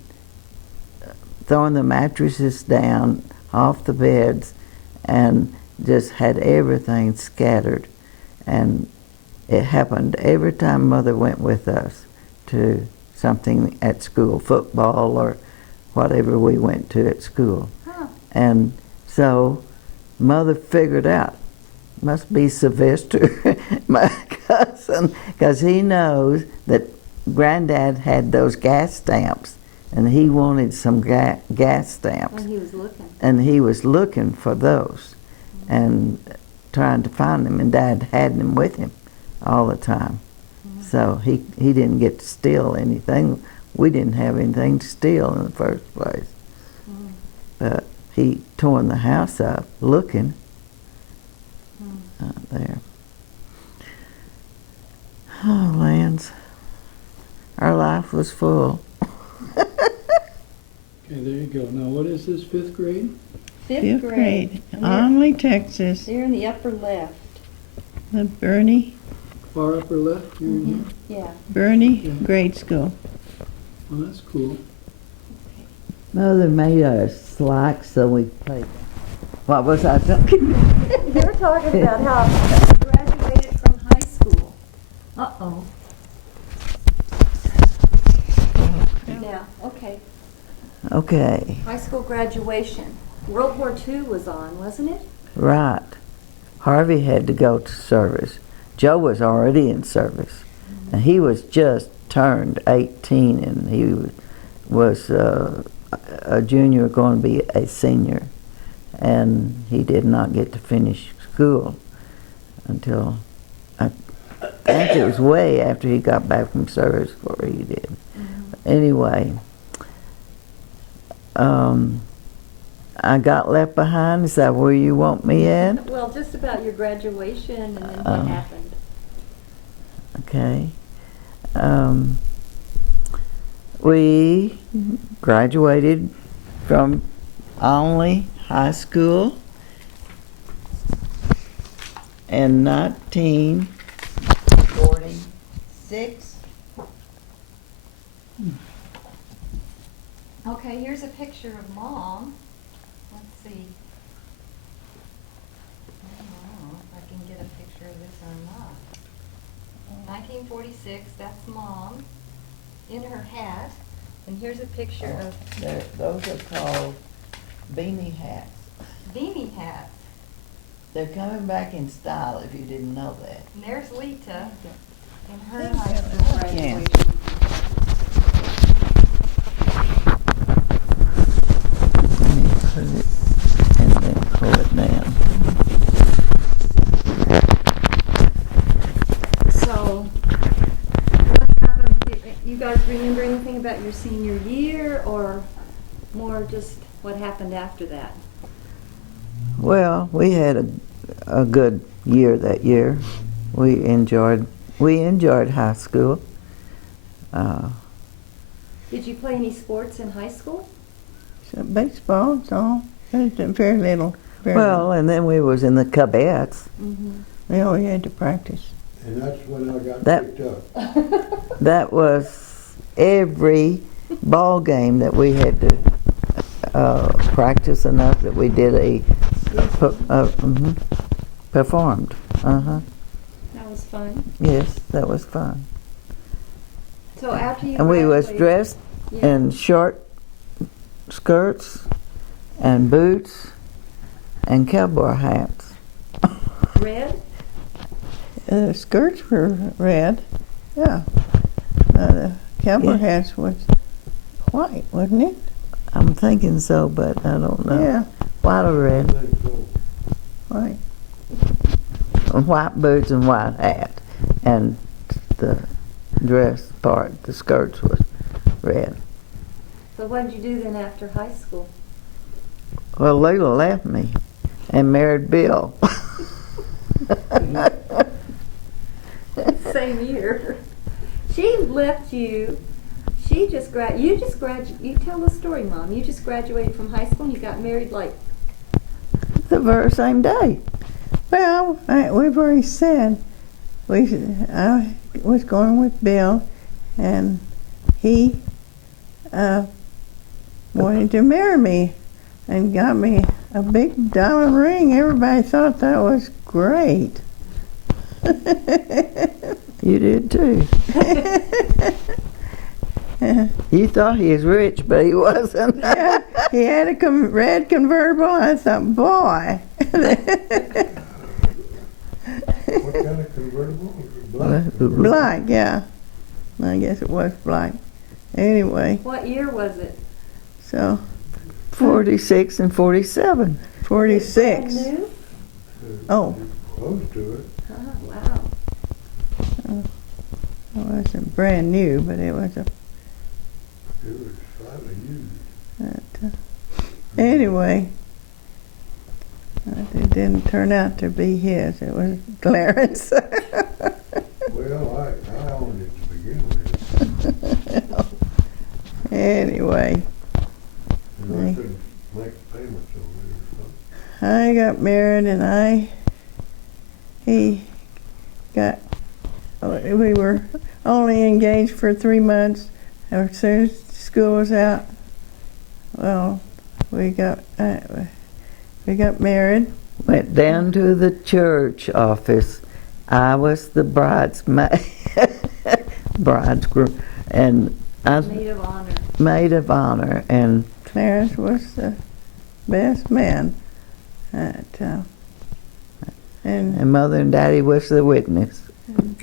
throwing the mattresses down off the beds and just had everything scattered. And it happened every time Mother went with us to something at school, football or whatever we went to at school. Huh. And so Mother figured out, must be Sylvester, my cousin, because he knows that Granddad had those gas stamps, and he wanted some gas stamps. When he was looking. And he was looking for those and trying to find them, and Dad had them with him all the time. So he didn't get to steal anything. We didn't have anything to steal in the first place. But he tore the house up looking out there. Oh, Lance, our life was full. Okay, there you go. Now, what is this, 5th grade? Fifth grade. And they're- Only Texas. They're in the upper left. The Far upper left, you're in here? Yeah. Bernie Yeah. grade school. Well, that's cool. Mother made us slacks, so we played. What was I talking? They were talking about how you graduated from high school. Uh-oh. Yeah, okay. Okay, High school graduation. World War II was on, wasn't it? right. Harvey had to go to service. Joe was already in service, and he was just turned 18, and he was a junior going to be a senior, and he did not get to finish school until I think it was way after he got back from service before he did. Anyway, I got left behind. Is that where you want me at? Well, just about your graduation and then what happened. Okay. We graduated from Only High School in 1946. Okay, here's a picture of Mom. Let's see. I don't know if I can get a picture of this or not. 1946, that's Mom in her hat. And here's a picture of Those are called beanie hats. beanie hats. They're coming back in style, if you didn't know that. And there's Leta in her Thank high you. school Yeah. graduation. Let me put it and then pull it down. So, what happened? You guys remember anything about your senior year, or more just what happened after that? Well, we had a good year that year. We enjoyed high school. Did you play any sports in high school? So baseball, so very little. Very Well, and then we was in the Cubettes. Mm-hmm. little. We had to practice. And that's when I got That- picked up. That was every ball game that we had to practice enough that we did performed. That was fun. Yes, that was fun. So after you And we was graduated- dressed Yeah. in short skirts and boots and cowboy hats. Red? The skirts were red. Yeah. The cowboy Yeah. hats was white, wasn't it? I'm thinking so, but I don't know. Yeah, White or I red? think so. white. And white boots and white hat. And the dress part, the skirts was red. So what did you do then after high school? Well, Lela left me and married Bill. Same year. She left you. She just you just you tell the story, Mom. You just graduated from high school and you got married like The very same day. Well, we've already said I was going with Bill, and he wanted to marry me and got me a big diamond ring. Everybody thought that was great. You did too. You thought he was rich, but he wasn't. Yeah, he had a red convertible. I thought, boy. What kind of convertible? Black? Black, yeah. I guess it was black. Anyway, what year was it? so 46 and 47. 46. Brand new? Oh, Close to it. Oh, wow. it wasn't brand new, but it was a. It was slightly used. Anyway, it didn't turn out to be his. It was Clarence. Well, I owned it to begin with, Anyway, and I couldn't make payments on it or something. I got married, and he got. We were only engaged for 3 months. As soon as school was out, well, we got married. Went down to the church office. I was the bridesmaid, bridegroom, and I Maid of honor. maid of honor. And Clarence was the best man. And Mother and Daddy was the witness.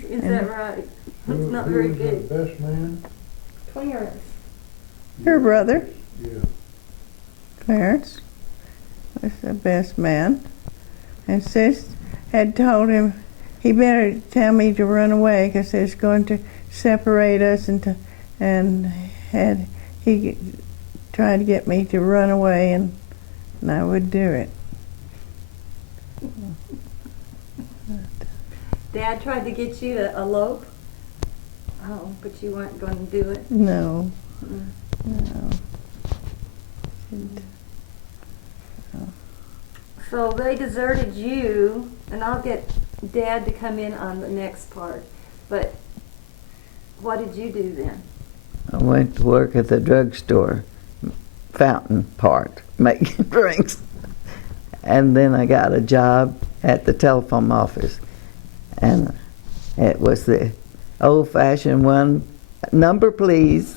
Is that right? That's not Who very was good. the best man? Clarence. her brother, Yeah. Clarence, was the best man. And Sis had told him he better tell me to run away because it's going to separate us, and he tried to get me to run away, and I would do it. Dad tried to get you to elope? Oh, but you weren't going to do it? No, Mm. no. So they deserted you, and I'll get Dad to come in on the next part. But what did you do then? I went to work at the drugstore, fountain part, making drinks. And then I got a job at the telephone office. And it was the old-fashioned one, number please.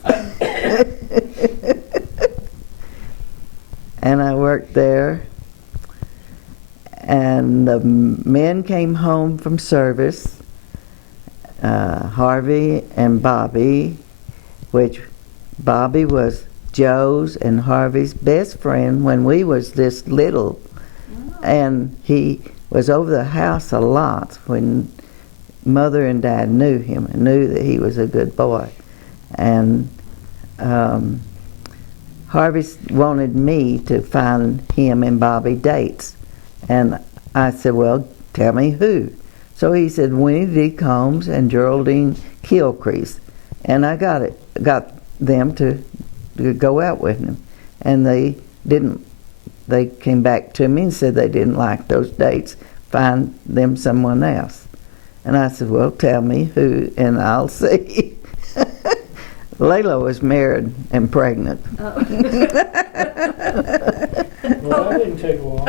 And I worked there. And the men came home from service, Harvey and Bobby, which Bobby was Joe's and Harvey's best friend when we was this little. And he was over the house a lot when Mother and Dad knew him and knew that he was a good boy. And Harvey wanted me to find him and Bobby dates. And I said, well, tell me who. So he said, Winnie D. Combs and Geraldine Gilcrease. And I got them to go out with him. And they came back to me and said they didn't like those dates, find them someone else. And I said, well, tell me who and I'll see. Lela was married and pregnant. Oh. Well, that didn't take long.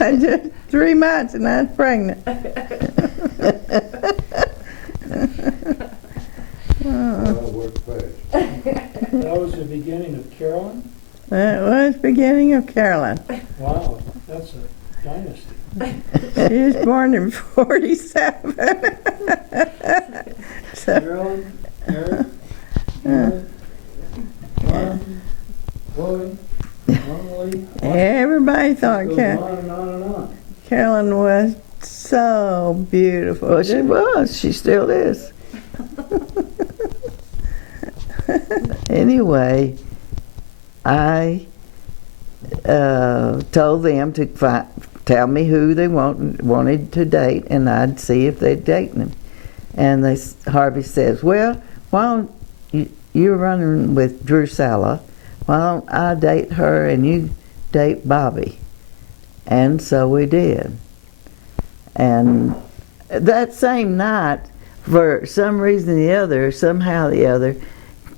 I just 3 months and I was pregnant. Well, worked fast. That was the beginning of Carolyn? That was beginning of Carolyn. Wow, that's a dynasty. She was born in 47. So, Carolyn, Eric, Mary, Martin, Chloe, Emily. everybody thought Goes on and on and on. Carolyn was so beautiful. Well, she was. She still is. Anyway, I told them to tell me who they wanted to date, and I'd see if they'd date them. And Harvey says, well, why don't you're running with Drusilla, why don't I date her and you date Bobby? And so we did. And that same night, for some reason or the other, somehow or the other,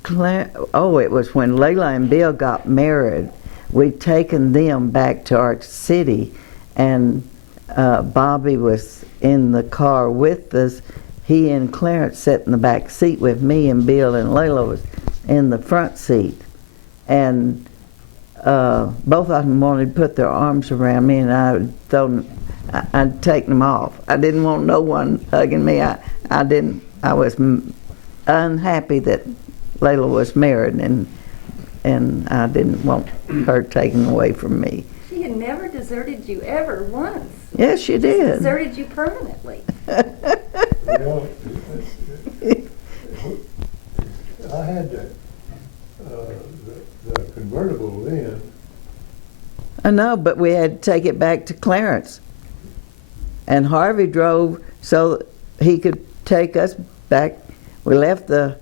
it was when Lela and Bill got married. We'd taken them back to our city, and Bobby was in the car with us. He and Clarence sat in the back seat with me, and Bill and Lela was in the front seat. And both of them wanted to put their arms around me, and I'd take them off. I didn't want no one hugging me. I was unhappy that Lela was married, and I didn't want her taken away from me. She had never deserted you ever once. Yes, she did. Deserted you permanently. Well, I had the convertible then. I know, but we had to take it back to Clarence. And Harvey drove so that he could take us back. We left the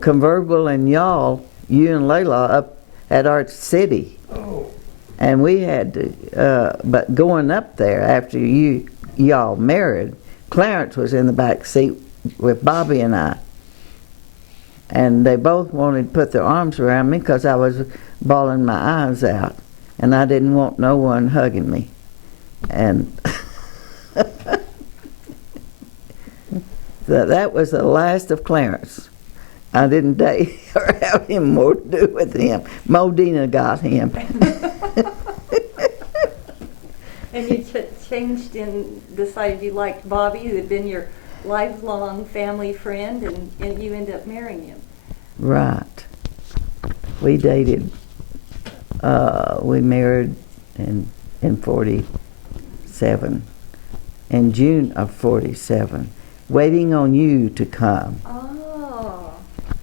convertible and y'all, you and Lela, up at our city. Oh. And we had to, but going up there after y'all married, Clarence was in the back seat with Bobby and I. And they both wanted to put their arms around me because I was bawling my eyes out. And I didn't want no one hugging me. And that was the last of Clarence. I didn't date or have him more to do with him. Modena got him. And you changed and decided you liked Bobby, who had been your lifelong family friend, and you ended up marrying him. Right. We dated, we married in 47, in June of 47, waiting on you to come. Oh,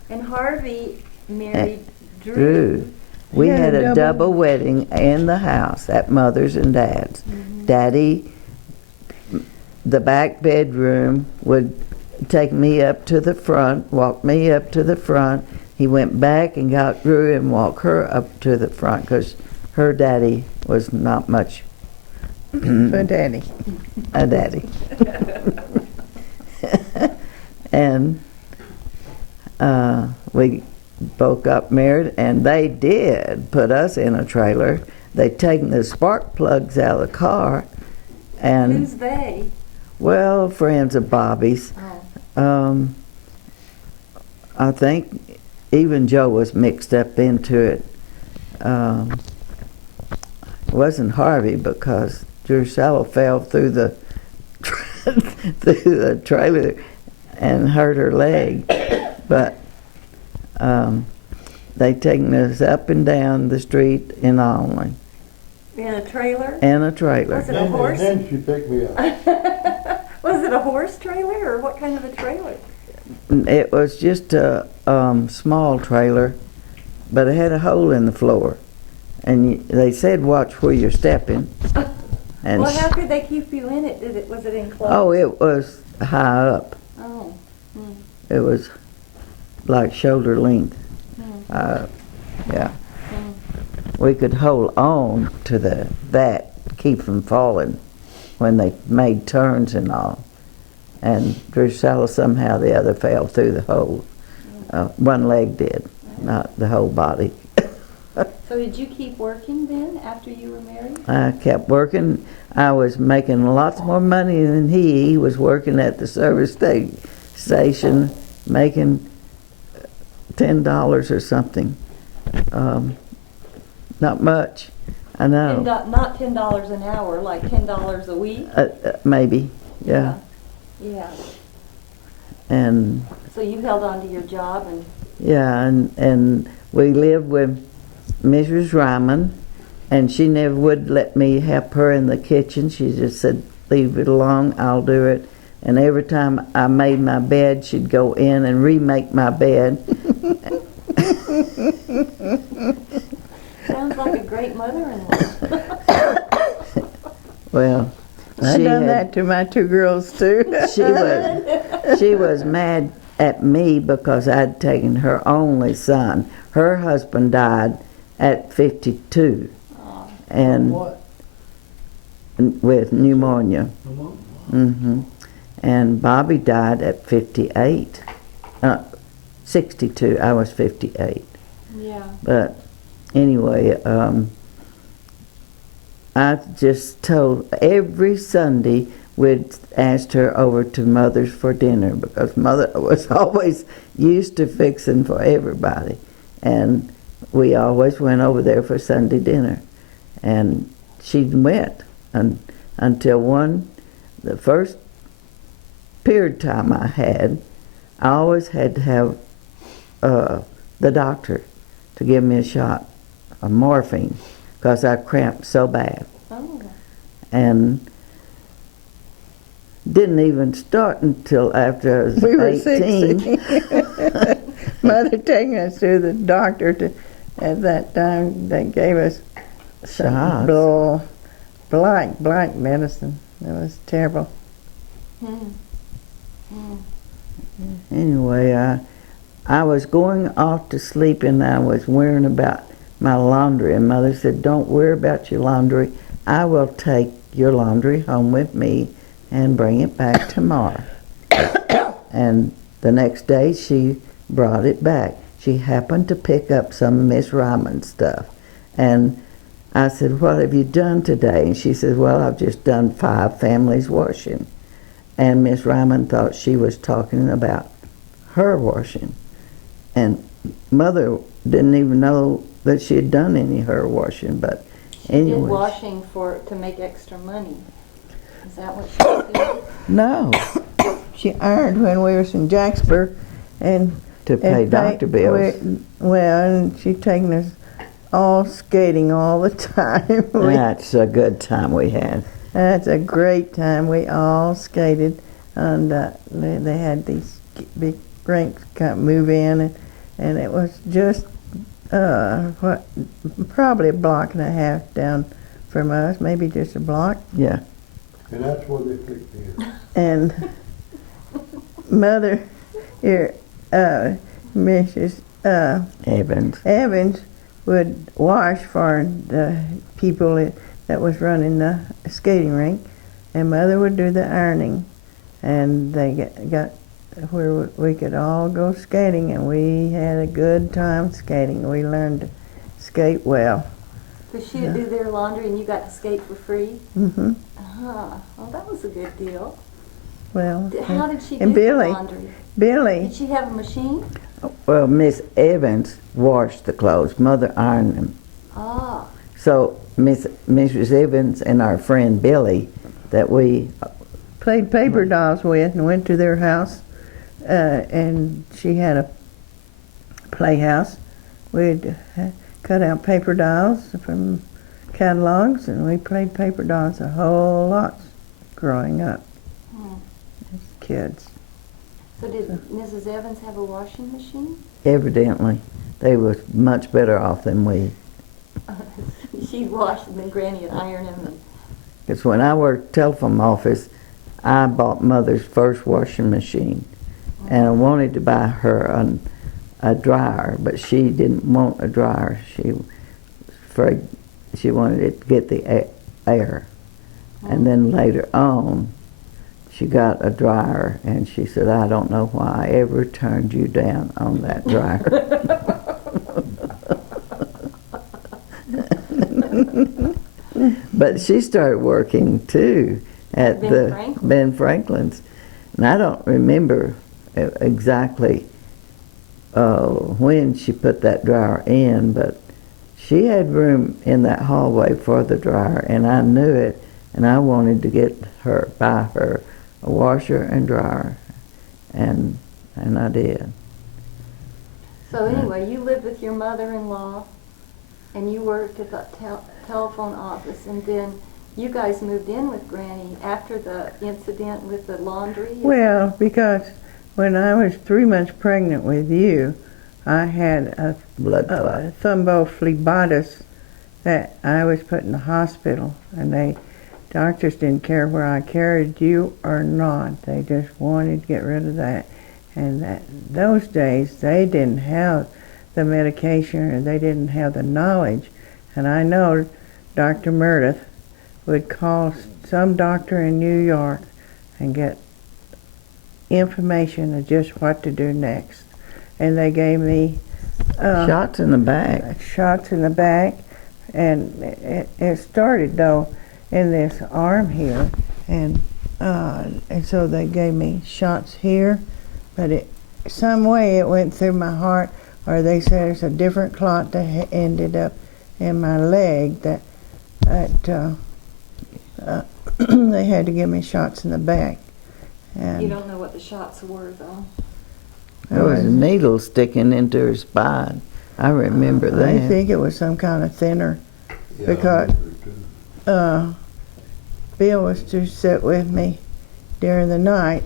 and Harvey married Drew. Drew. We had had a a double wedding in the house at Mother's and Dad's. Mm-hmm. Daddy, the back bedroom, would take me up to the front, walk me up to the front. He went back and got Drew and walked her up to the front because her daddy was not much For Daddy. a daddy. And we both got married, and they did put us in a trailer. They'd taken the spark plugs out of the car, and Who's they? well, friends of Bobby's. Oh. I think even Joe was mixed up into it. It wasn't Harvey because Drusilla fell through the through the trailer and hurt her leg, but they'd taken us up and down the street in Alney. In a trailer? In a trailer. Was it a horse? And then she picked me up. Was it a horse trailer, or what kind of a trailer? It was just a small trailer, but it had a hole in the floor. And they said, watch where you're stepping. And Well, how could they keep you in it? Was it enclosed? oh, it was high up. Oh. Hmm. It was like shoulder length. Hmm. Yeah. Hmm. We could hold on to that, keep from falling when they made turns and all. And Drusilla, somehow the other fell through the hole. One leg did, not the whole body. So did you keep working then after you were married? I kept working. I was making lots more money than he. He was working at the service station, making $10 or something. Not much, I know. Not $10 an hour, like $10 a week? Maybe, yeah. Yeah. And So you held on to your job and yeah, and we lived with Mrs. Ryman, and she never would let me help her in the kitchen. She just said, leave it alone, I'll do it. And every time I made my bed, she'd go in and remake my bed. sounds like a great mother-in-law. Well, I done that to my two girls too. she was mad at me because I'd taken her only son. Her husband died at 52, Aw. and What? with pneumonia. Come on. And Bobby died at 58. 62. I was 58. Yeah. But anyway, I just told every Sunday we'd asked her over to Mother's for dinner because Mother was always used to fixing for everybody. And we always went over there for Sunday dinner. And she went until the first period time I had, I always had to have the doctor to give me a shot of morphine because I cramped so bad. Oh. And didn't even start until after I was We were 18. 60. Mother taking us to the doctor at that time. They gave us Shots. black medicine. It was terrible. Hmm. Hmm. Anyway, I was going off to sleep and I was worrying about my laundry. And Mother said, don't worry about your laundry. I will take your laundry home with me and bring it back tomorrow. And the next day she brought it back. She happened to pick up some of Miss Ryman's stuff. And I said, what have you done today? And she said, well, I've just done 5 families washing. And Miss Ryman thought she was talking about her washing. And Mother didn't even know that she had done any of her washing, but She did anyway. washing to make extra money. Is that what she did? No, She ironed when we was in Jacksboro, and to pay doctor bills. And she'd taken us all skating all the time. That's a good time we had. That's a great time. We all skated, and they had these big rinks move in, and it was just probably a block and a half down from us, maybe just a block. Yeah. And that's where they picked me up. And Mother, here, Mrs. Evans would wash for the people that was running the skating rink, and Mother would do the ironing, and they got where we could all go skating, and we had a good time skating. We learned to skate well. So she would do their laundry and you got to skate for free? Mm-hmm. Well, that was a good deal. Well, How did she and do Billy. the laundry? Billy, Did she have a machine? Well, Miss Evans washed the clothes. Mother ironed them. Ah. So Mrs. Evans and our friend Billy, that we played paper dolls with and went to their house, and she had a playhouse. We'd cut out paper dolls from catalogs, and we played paper dolls a whole lot growing up Hmm. as kids. So did Mrs. Evans have a washing machine? evidently, they was much better off than we. She'd wash and then Granny would iron them. Because when I worked telephone office, I bought Mother's first washing machine. And I wanted to buy her a dryer, but she didn't want a dryer. She wanted it to get the air. And then later on, she got a dryer, and she said, I don't know why I ever turned you down on that dryer. But she started working too at Ben Franklin's. And I don't remember exactly when she put that dryer in, but she had room in that hallway for the dryer, and I knew it, and I wanted to buy her a washer and dryer, and I did. So anyway, you lived with your mother-in-law, and you worked at the telephone office, and then you guys moved in with Granny after the incident with the laundry? Well, because when I was 3 months pregnant with you, I had a Blood clot. thrombophlebitis that I was put in the hospital, and doctors didn't care where I carried you or not. They just wanted to get rid of that. And those days, they didn't have the medication, or they didn't have the knowledge. And I know Dr. Meredith would call some doctor in New York and get information of just what to do next. And they gave me Shots in the back. shots in the back, and it started though in this arm here, and so they gave me shots here, but some way it went through my heart, or they said it's a different clot that ended up in my leg that they had to give me shots in the back. And You don't know what the shots were, though. There was a needle sticking into her spine. I remember that. I think it was some kind of thinner, Yeah, because I remember too. Bill was to sit with me during the night,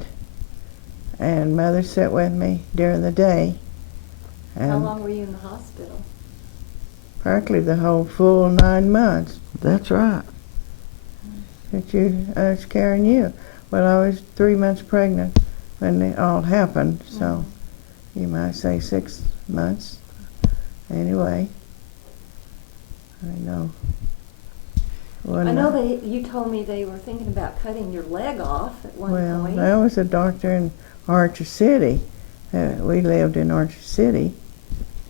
and Mother sat with me during the day. How And long were you in the hospital? practically the whole full 9 months That's right. that I was carrying you. Well, I was 3 months pregnant when it all happened, so you might say 6 months. Anyway, I know. I know you told me they were thinking about cutting your leg off at one Well, point. there was a doctor in Archer City. We lived in Archer City,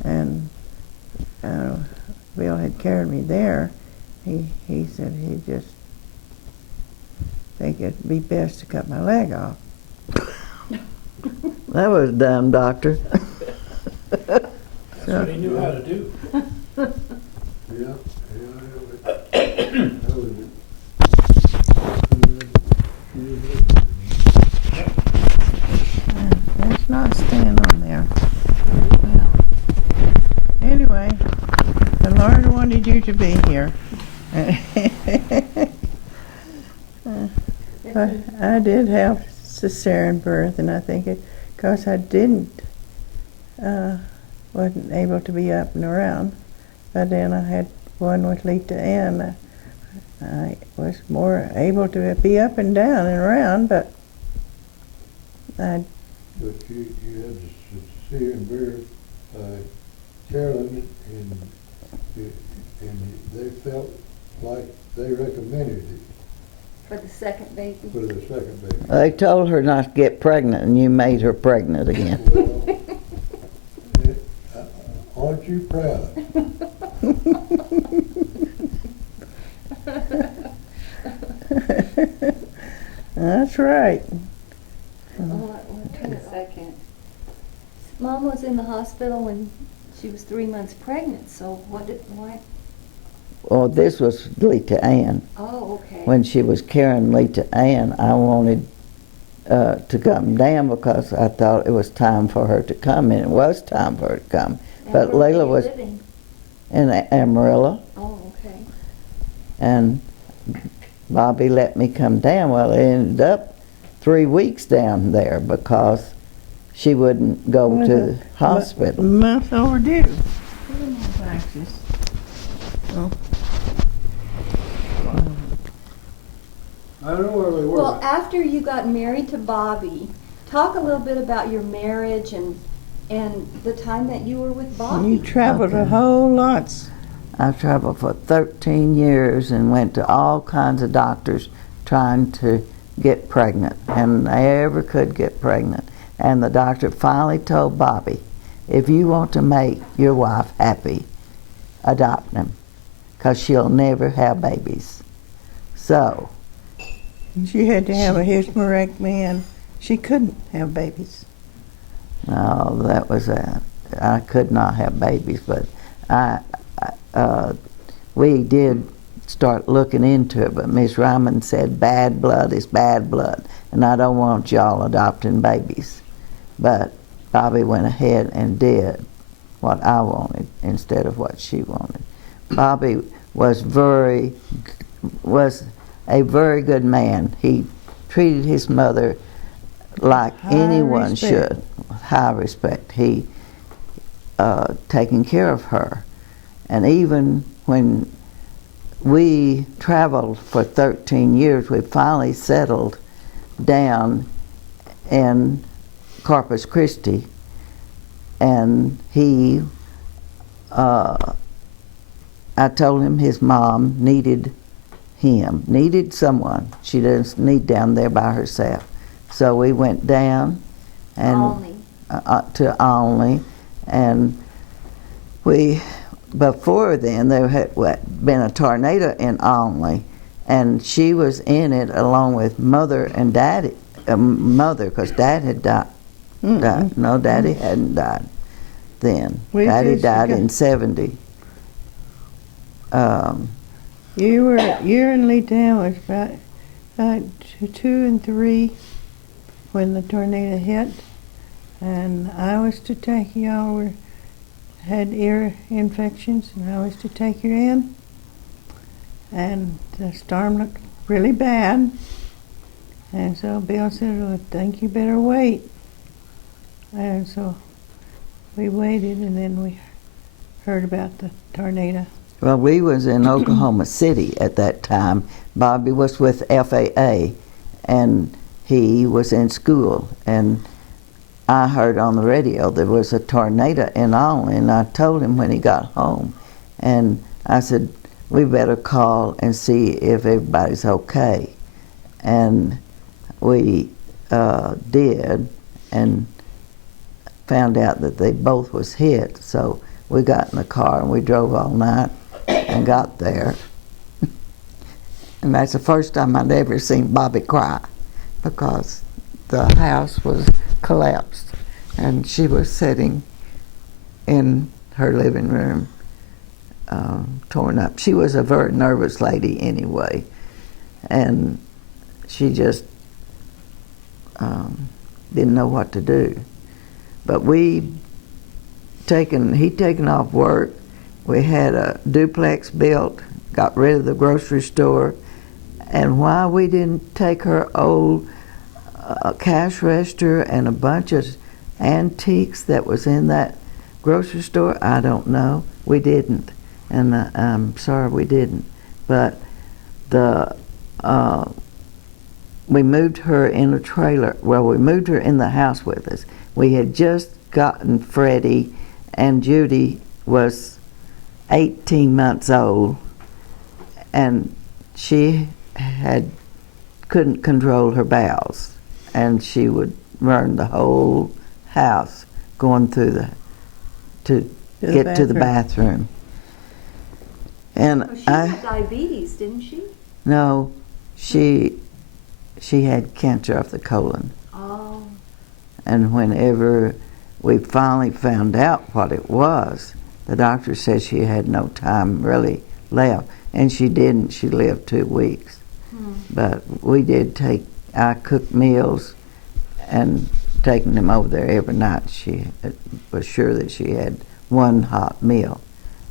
and Bill had carried me there. He said he'd just think it'd be best to cut my leg off. That was dumb, doctor. That's what he knew how to do. Yeah, that was it. Let's not stand on there. Anyway, the Lord wanted you to be here. But I did have cesarean birth, and I think it because I wasn't able to be up and around. But then I had one with Leta, and I was more able to be up and down and around, but But you had to see and bear Carolyn, and they felt like they recommended it For the second baby. for the second baby. They told her not to get pregnant, and you made her pregnant again. Well, aren't you proud? that's right. Wait a second. Mom was in the hospital when she was 3 months pregnant, so why? Well, this was Leta Ann. Oh, okay. When she was carrying Leta Ann, I wanted to come down because I thought it was time for her to come, and it was time for her to come. And But where were Lela you was living? in Amarillo, Oh, okay. and Bobby let me come down. Well, it ended up 3 weeks down there because she wouldn't go to the hospital. Month overdue. Taxes. Oh. I don't know where we were. Well, after you got married to Bobby, talk a little bit about your marriage and the time that you were with Bobby. You traveled a Okay. whole lots. I traveled for 13 years and went to all kinds of doctors trying to get pregnant, and never could get pregnant. And the doctor finally told Bobby, if you want to make your wife happy, adopt him, because she'll never have babies. So, She had to have a hysterectomy. She couldn't have babies. no, that was a, I could not have babies, but we did start looking into it, but Miss Ryman said bad blood is bad blood, and I don't want y'all adopting babies. But Bobby went ahead and did what I wanted instead of what she wanted. Bobby was a very good man. He treated his mother like anyone should, with high respect. He taking care of her, and even when we traveled for 13 years, we finally settled down in Corpus Christi, and he, I told him his mom needed someone. She doesn't need down there by herself. So we went down and to Olney, and before then there had been a tornado in Olney, and she was in it along with mother and daddy. Mother, because dad had died. No, daddy hadn't died then. Daddy died in 70. You and Leta was about 2 and 3 when the tornado hit, and I was to take y'all had ear infections, and I was to take you in, and the storm looked really bad, and so Bill said, well, I think you better wait, and so we waited, and then we heard about the tornado. Well, we was in Oklahoma City at that time. Bobby was with FAA, and he was in school, and I heard on the radio there was a tornado in Olney, and I told him when he got home, and I said, we better call and see if everybody's okay. And we did, and found out that they both was hit, so we got in the car and we drove all night and got there. And that's the first time I'd ever seen Bobby cry, because the house was collapsed and she was sitting in her living room, torn up. She was a very nervous lady anyway, and she just didn't know what to do. But he'd taken off work. We had a duplex built, got rid of the grocery store, and why we didn't take her old cash register and a bunch of antiques that was in that grocery store, I don't know. We didn't, and I'm sorry we didn't. But we moved her in a trailer. Well, we moved her in the house with us. We had just gotten Freddie, and Judy was 18 months old, and she couldn't control her bowels, and she would run the whole house going through to get to the bathroom. And she had diabetes, didn't she? No, she had cancer of the colon. Oh. And whenever we finally found out what it was, the doctor said she had no time really left, and she didn't. She lived 2 weeks. But we did I cooked meals and taking them over there every night. She was sure that she had one hot meal,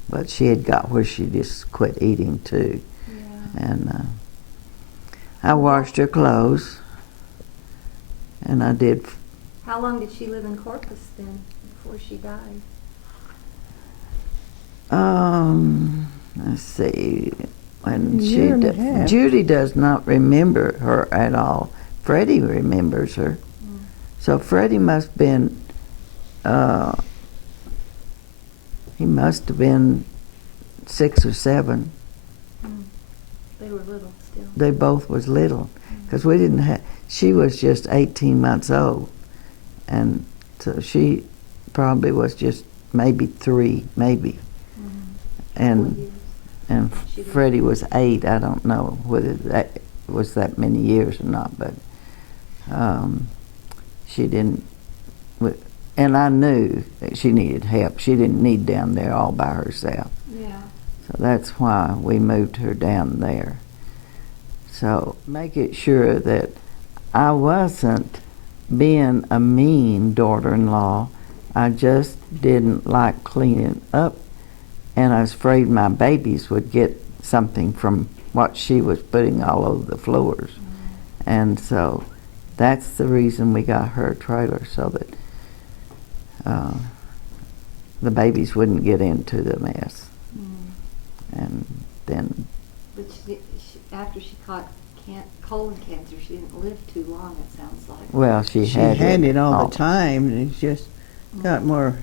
but she had got where she just quit eating too. Yeah. And I washed her clothes, and I did. How long did she live in Corpus then, before she died? Let's see. When Judy does not remember her at all. Freddie remembers her. So Freddie must have been, he must have been 6 or 7. They were little still. They both was little. because we didn't have. She was just 18 months old, and so she probably was just maybe 3, maybe, and Freddie was 8. I don't know whether that was that many years or not, but she didn't. And I knew that she needed help. She didn't need down there all by herself. Yeah. So that's why we moved her down there. So make it sure that I wasn't being a mean daughter-in-law. I just didn't like cleaning up, and I was afraid my babies would get something from what she was putting all over the floors. And so that's the reason we got her a trailer, so that the babies wouldn't get into the mess. And then, But after she caught colon cancer, she didn't live too long, it sounds like. well, she had it all the time, and it just got more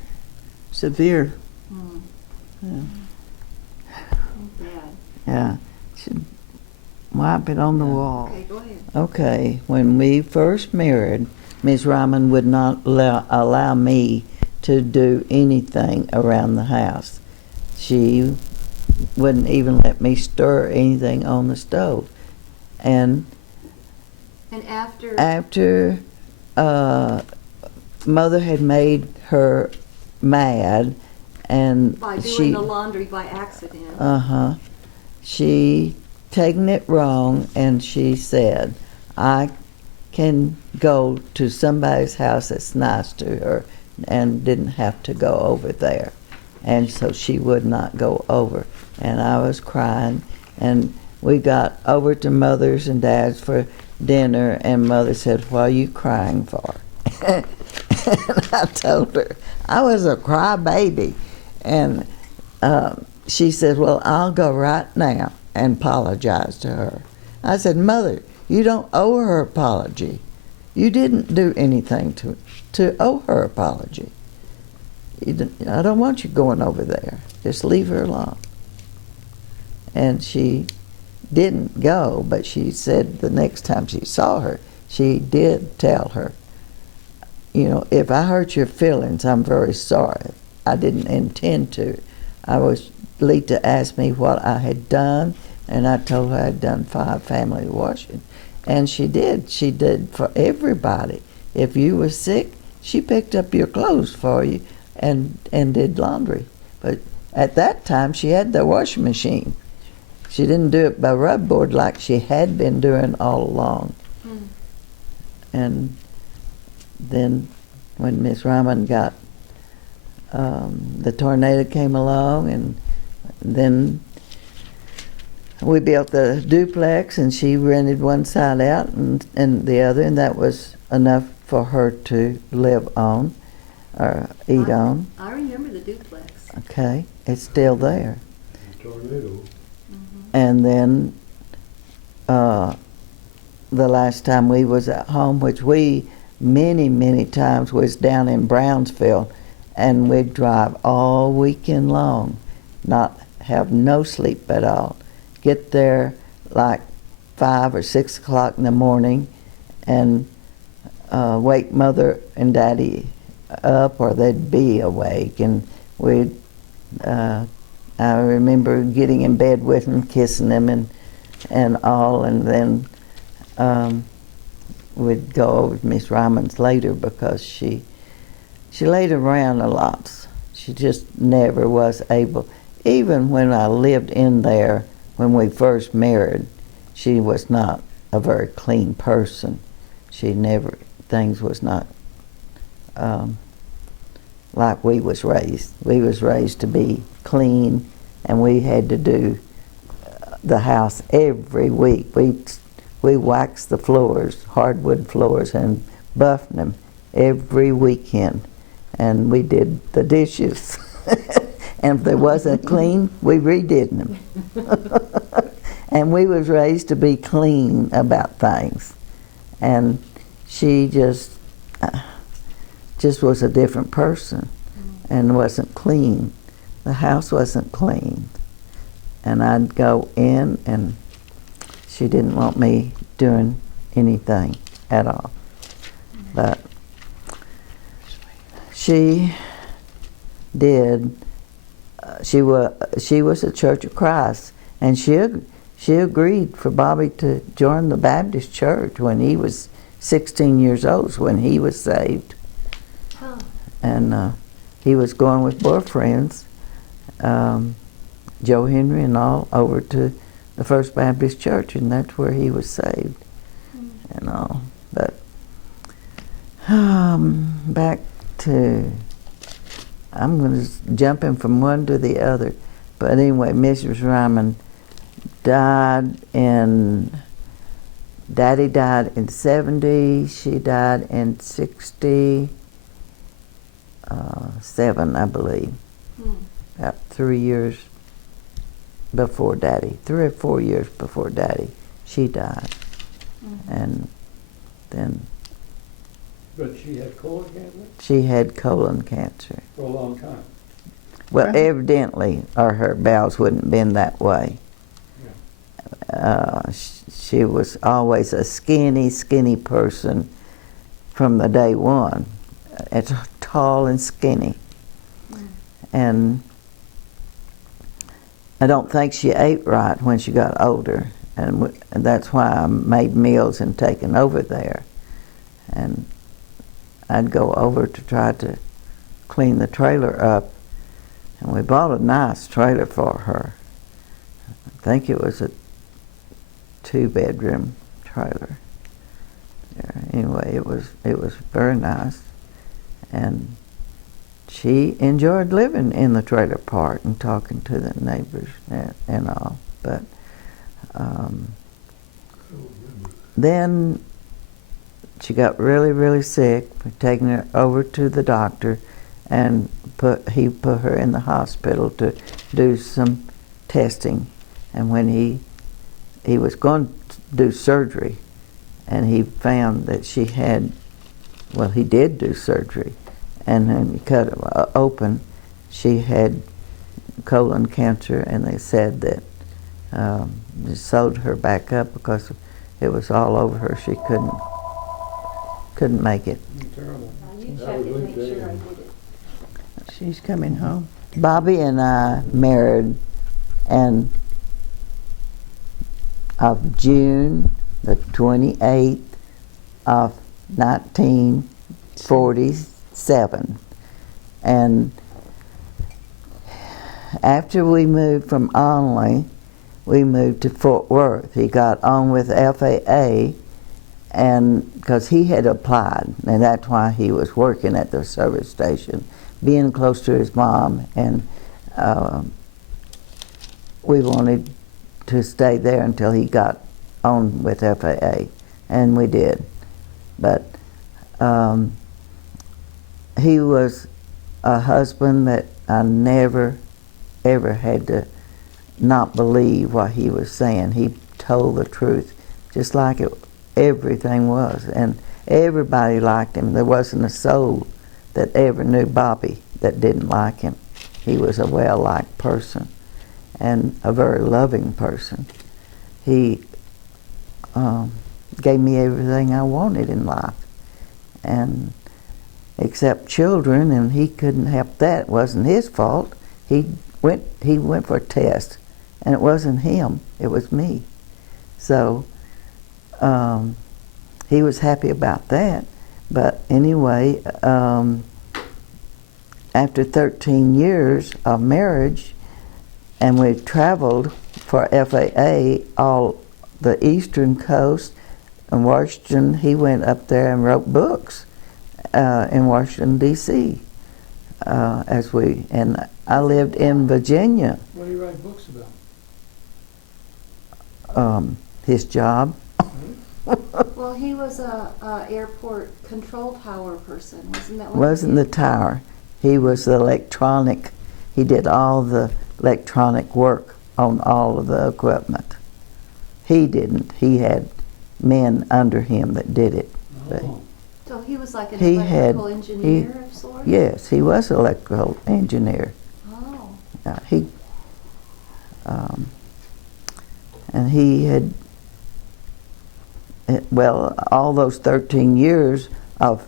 severe. Yeah. Bad. Yeah, should wipe it on the wall. Okay, go ahead. Okay, when we first married, Miss Ryman would not allow me to do anything around the house. She wouldn't even let me stir anything on the stove. And after Mother had made her mad, and by doing the laundry by accident. She taken it wrong, and she said, I can go to somebody's house that's nice to her, and didn't have to go over there. And so she would not go over. And I was crying, and we got over to Mother's and Dad's for dinner, and Mother said, what are you crying for? And I told her I was a crybaby. And she said, well, I'll go right now and apologize to her. I said, Mother, you don't owe her apology. You didn't do anything to owe her apology. I don't want you going over there. Just leave her alone. And she didn't go, but she said the next time she saw her, she did tell her, you know, if I hurt your feelings, I'm very sorry. I didn't intend to. Leta asked me what I had done, and I told her I had done 5 family washing. And she did. She did for everybody. If you were sick, she picked up your clothes for you and did laundry. But at that time, she had the washing machine. She didn't do it by rub board like she had been doing all along. And then when Miss Ryman got, the tornado came along, and then we built the duplex, and she rented one side out and the other, and that was enough for her to live on or eat on. I remember the duplex. Okay, it's still there. Tornado. And then the last time we was at home, which we many times was down in Brownsville, and we'd drive all weekend long, not have no sleep at all. Get there like 5 or 6 o'clock in the morning, and wake Mother and Daddy up, or they'd be awake, and we'd. I remember getting in bed with them, kissing them, and all, and then we'd go over to Miss Ryman's later, because she laid around a lot. She just never was able. Even when I lived in there, when we first married, she was not a very clean person. Things was not like we was raised. We was raised to be clean, and we had to do the house every week. We waxed the floors, hardwood floors, and buffed them every weekend. And we did the dishes. And if they wasn't clean, we redid them. And we was raised to be clean about things. And she just was a different person and wasn't clean. The house wasn't clean. And I'd go in, and she didn't want me doing anything at all. But she did. She was a Church of Christ, and she agreed for Bobby to join the Baptist church when he was 16 years old, when he was saved. Oh. And he was going with boyfriends, Joe Henry and all, over to the First Baptist Church, and that's where he was saved and all. But back to, I'm going to jumping from one to the other. But anyway, Mrs. Ryman died Daddy died in 70, she died in 67, I believe. About 3 years before Daddy, 3 or 4 years before Daddy, she died. And then But she had colon cancer she had colon cancer. for a long time. Well, Right. evidently, or her bowels wouldn't been that way. She was always a skinny person from the day one. It's tall and skinny. And I don't think she ate right when she got older. And that's why I made meals and taken over there. And I'd go over to try to clean the trailer up. And we bought a nice trailer for her. I think it was a 2-bedroom trailer. Yeah, anyway, it was very nice, and she enjoyed living in the trailer park and talking to the neighbors and all. But then she got really sick. We're taking her over to the doctor, and he put her in the hospital to do some testing. And when he was going to do surgery, and he found that she had, well, he did do surgery, and then he cut her open. She had colon cancer, and they said that they sewed her back up because it was all over her. She couldn't make it. Terrible. You check it, make sure I did it. She's coming home. Bobby and I married, and of June the 28th of 1947. And after we moved from Onley, we moved to Fort Worth. He got on with FAA, and because he had applied, and that's why he was working at the service station, being close to his mom, and we wanted to stay there until he got on with FAA, and we did. But he was a husband that I never, ever had to not believe what he was saying. He told the truth, just like everything was, and everybody liked him. There wasn't a soul that ever knew Bobby that didn't like him. He was a well-liked person and a very loving person. He gave me everything I wanted in life, and except children, and he couldn't help that. It wasn't his fault. He went for a test, and it wasn't him, it was me. So he was happy about that. But anyway, after 13 years of marriage, and we traveled for FAA all the eastern coast and Washington. He went up there and wrote books in Washington, D.C. And I lived in Virginia. What do you write books about? His job. Well, he was a airport control tower person, wasn't that what Wasn't he the did? tower. He was the electronic. He did all the electronic work on all of the equipment. He didn't. He had men under him that did it. Oh. So he was like an He had- electrical engineer of sorts? Yes, he was an electrical engineer. Oh. And he had well, all those 13 years of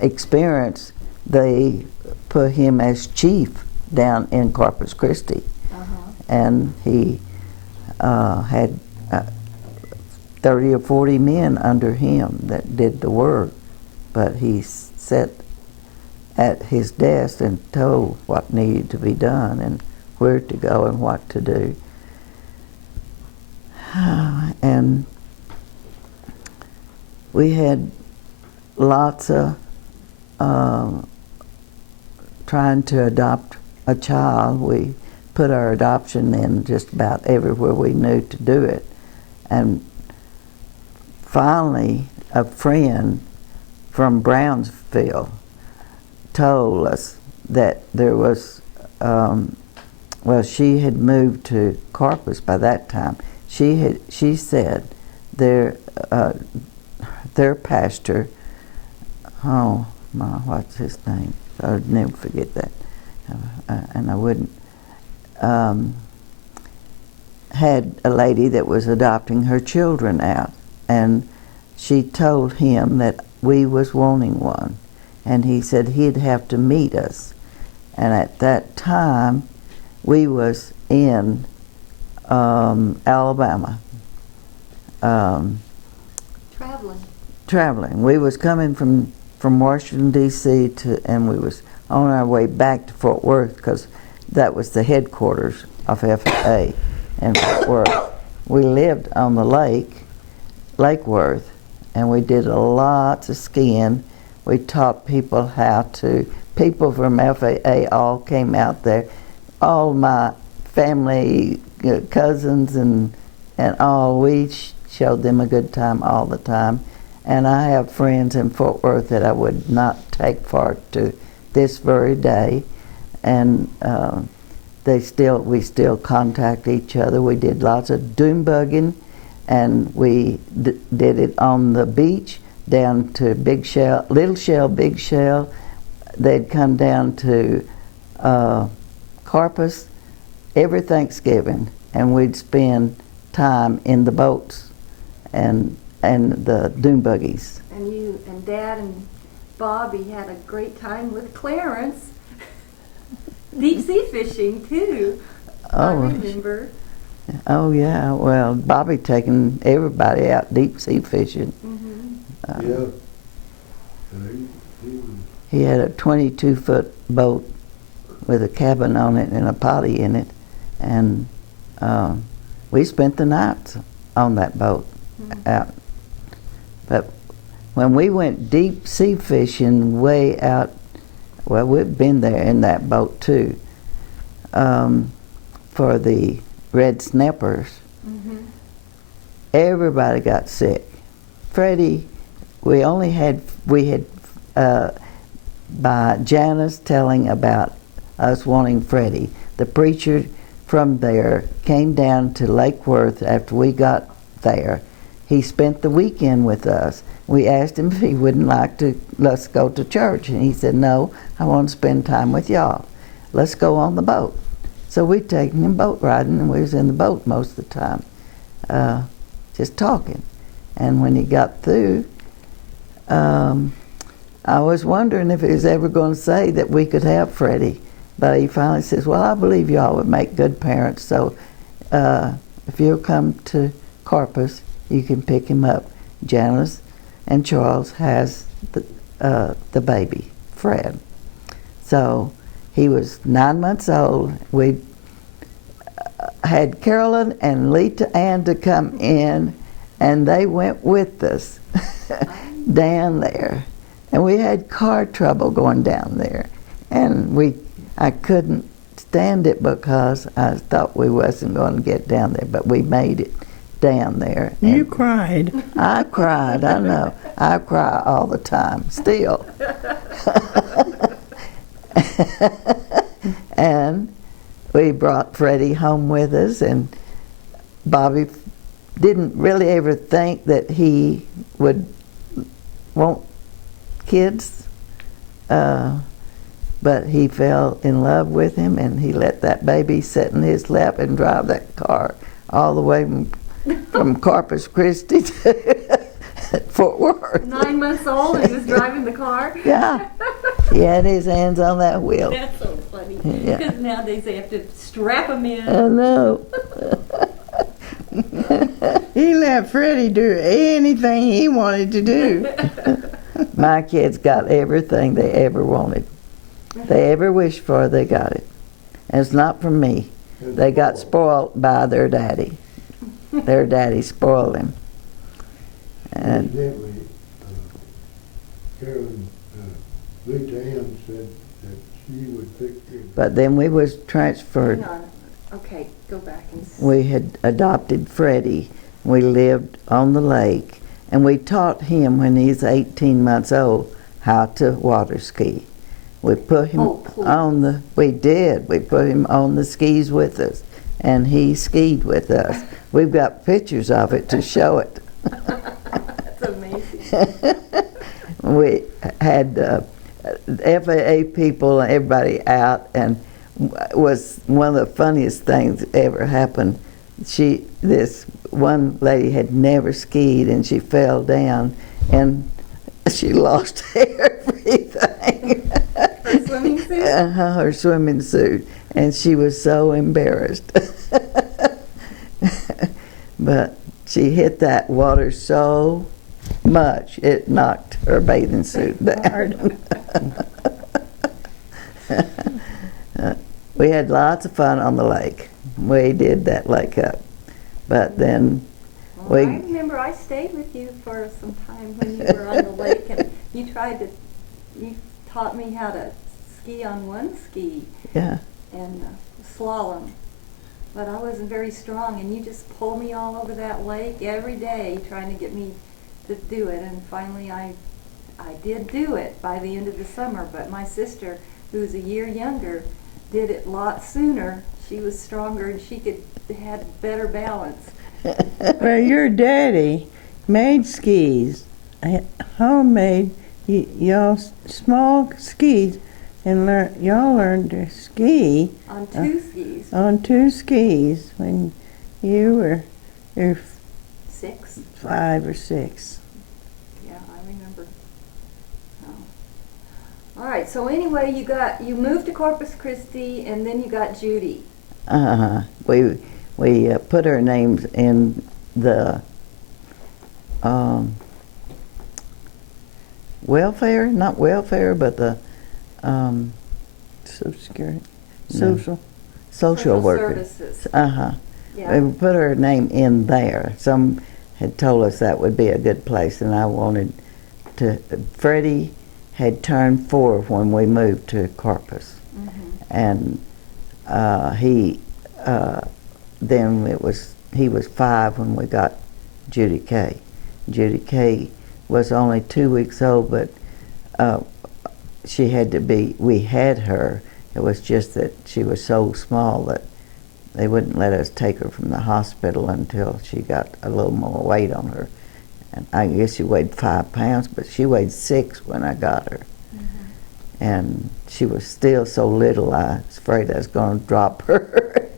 experience, they put him as chief down in Corpus Christi. And he had 30 or 40 men under him that did the work. But he sat at his desk and told what needed to be done and where to go and what to do. And we had lots of trying to adopt a child. We put our adoption in just about everywhere we knew to do it. And finally, a friend from Brownsville told us that there was, well, she had moved to Corpus by that time. She said their pastor, oh my, what's his name? I'd never forget that, and I wouldn't. Had a lady that was adopting her children out, and she told him that we was wanting one, and he said he'd have to meet us. And at that time, we was in Alabama. Traveling. We was coming from Washington, D.C. and we was on our way back to Fort Worth because that was the headquarters of FAA in Fort Worth. We lived on the lake, Lake Worth, and we did lots of skiing. We taught people how to, people from FAA all came out there. All my family, cousins and all, we showed them a good time all the time. And I have friends in Fort Worth that I would not take far to this very day. And we still contact each other. We did lots of dune bugging, and we did it on the beach down to Big Shell, Little Shell, Big Shell. They'd come down to Corpus every Thanksgiving, and we'd spend time in the boats and the dune buggies. And you and Dad and Bobby had a great time with Clarence. Deep sea fishing too. I remember. Oh yeah, well, Bobby taking everybody out deep sea fishing. Yeah. He had a 22-foot boat with a cabin on it and a potty in it, and we spent the nights on that boat out. But when we went deep sea fishing way out, well, we've been there in that boat too, for the red snappers. Everybody got sick. Freddie, we had by Janice telling about us wanting Freddie. The preacher from there came down to Lake Worth after we got there. He spent the weekend with us. We asked him if he wouldn't like to let's go to church, and he said, "No, I want to spend time with y'all. Let's go on the boat." So we'd taken him boat riding, and we was in the boat most of the time, just talking. And when he got through, I was wondering if he was ever going to say that we could have Freddie, but he finally says, "Well, I believe y'all would make good parents, so if you'll come to Corpus, you can pick him up." Janice and Charles has the baby, Fred. So he was 9 months old. We had Carolyn and Leta Ann to come in, and they went with us down there. And we had car trouble going down there, and I couldn't stand it because I thought we wasn't going to get down there, but we made it down there. You cried. I cried, I know. I cry all the time, still. And we brought Freddie home with us, and Bobby didn't really ever think that he would want kids, but he fell in love with him, and he let that baby sit in his lap and drive that car all the way from Corpus Christi at Fort Worth. 9 months old and he was driving the car? Yeah, he had his hands on that wheel. That's so funny. Yeah. Because nowadays they have to strap them in. I know. He let Freddie do anything he wanted to do. My kids got everything they ever wanted. They ever wished for, they got it. And it's not from me. They got spoiled by their daddy. Their daddy spoiled them. And Evidently, Carolyn, Leta Ann said that she would fix it. but then we was transferred. Hang on. Okay, go back and We had adopted Freddie. We lived on the lake, and we taught him when he was 18 months old how to water ski. We put him Oh, please. on the. We did. We put him on the skis with us, and he skied with us. We've got pictures of it to show it. That's amazing. We had FAA people and everybody out, and was one of the funniest things that ever happened. This one lady had never skied, and she fell down, and she lost everything. Her swimming suit? Her swimming suit, and she was so embarrassed. But she hit that water so much it knocked her bathing suit down. We had lots of fun on the lake. We did that lake up, but then Well, I we remember I stayed with you for some time when you were on the lake, and you taught me how to ski on one ski yeah. and slalom. But I wasn't very strong, and you just pulled me all over that lake every day trying to get me to do it. And finally I did do it by the end of the summer, but my sister, who's a year younger, did it a lot sooner. She was stronger and she had better balance. Well, your daddy made skis, homemade, y'all small skis, and y'all learned to ski On two skis. on two skis when you were 6. 5 or 6. Yeah, I remember. Oh. All right. So anyway, you moved to Corpus Christi, and then you got Judy. We put our names in the welfare, not welfare, but the Social Security. No. social worker. Services. We put her name in there. Some had told us that would be a good place, and I wanted to. Freddie had turned 4 when we moved to Corpus, and he was 5 when we got Judy Kay. Judy Kay was only 2 weeks old, but she had to be. We had her. It was just that she was so small that they wouldn't let us take her from the hospital until she got a little more weight on her. And I guess she weighed 5 pounds, but she weighed 6 when I got her. And she was still so little, I was afraid I was going to drop her.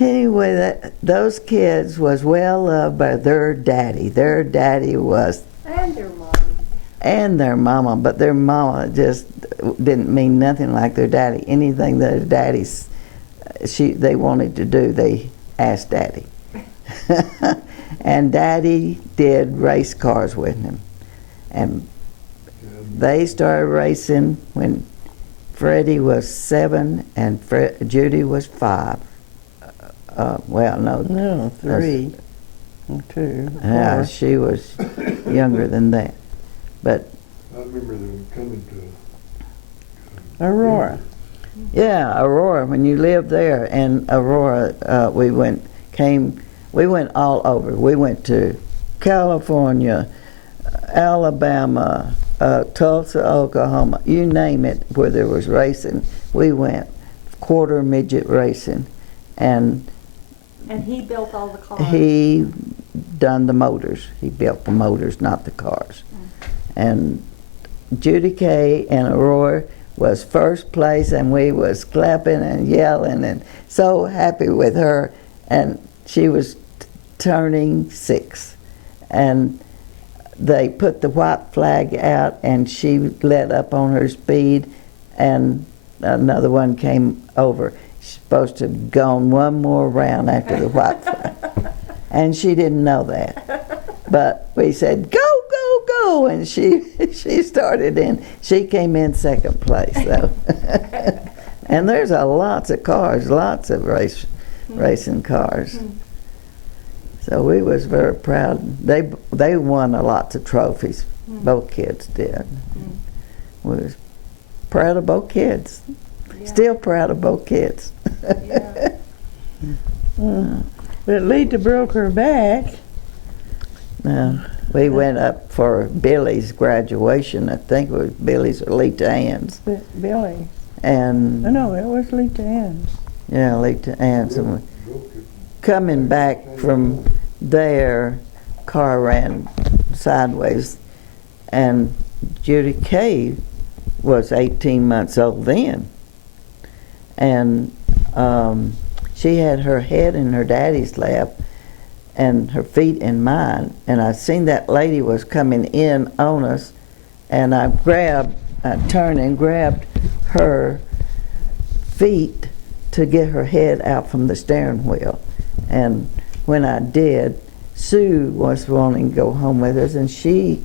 Anyway, those kids was well loved by their daddy. Their daddy was, And your mom. and their mama, but their mama just didn't mean nothing like their daddy. Anything their daddies, they wanted to do, they asked Daddy. And Daddy did race cars with him. And they started racing when Freddie was 7 and Judy was 5. Well, no. No, 3 or 2. Yeah, 4. she was younger than that. But I remember them coming to. Aurora. yeah, Aurora, when you lived there, and Aurora, we went all over. We went to California, Alabama, Tulsa, Oklahoma, you name it, where there was racing, we went. Quarter midget racing. And he built all the cars. he done the motors. He built the motors, not the cars. And Judy Kay and Aurora was first place, and we was clapping and yelling and so happy with her. And she was turning 6. And they put the white flag out, and she let up on her speed, and another one came over. She's supposed to have gone one more round after the white flag. And she didn't know that. But we said, go, go, go, and she started in. She came in second place, though. And there's lots of cars, lots of racing cars. So we was very proud. They won lots of trophies. Both kids did. We was proud of both kids. Yeah. Still proud of both kids. Yeah. But Leta broke her back. We went up for Billy's graduation. I think it was Billy's or Leta Ann's. Billy. And No, it was Leta Ann's. yeah, Leta Ann's. And coming back from there, car ran sideways, and Judy Kay was 18 months old then, and she had her head in her daddy's lap and her feet in mine, and I seen that lady was coming in on us, and I turned and grabbed her feet to get her head out from the steering wheel. And when I did, Sue was wanting to go home with us, and she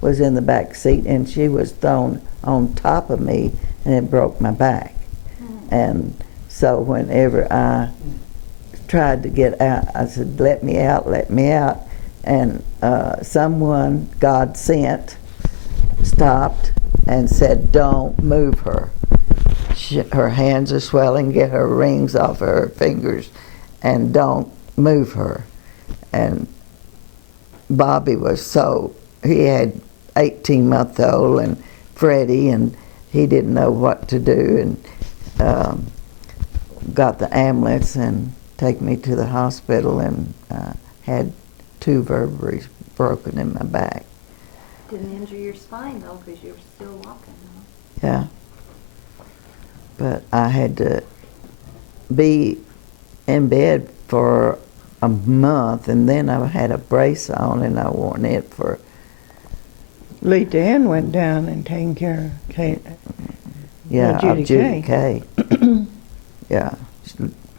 was in the back seat, and she was thrown on top of me, and it broke my back. And so whenever I tried to get out, I said, let me out, let me out. And someone God sent stopped and said, don't move her. Her hands are swelling, get her rings off her fingers, and don't move her. And Bobby was he had 18-month-old and Freddie, and he didn't know what to do, and got the ambulance and take me to the hospital, and had 2 vertebrae broken in my back. Didn't injure your spine though, because you were still walking. Yeah. But I had to be in bed for a month, and then I had a brace on, and I worn it for. Leta Ann went down and taken care of Kate. Yeah, Judy of Judy Kay. Yeah.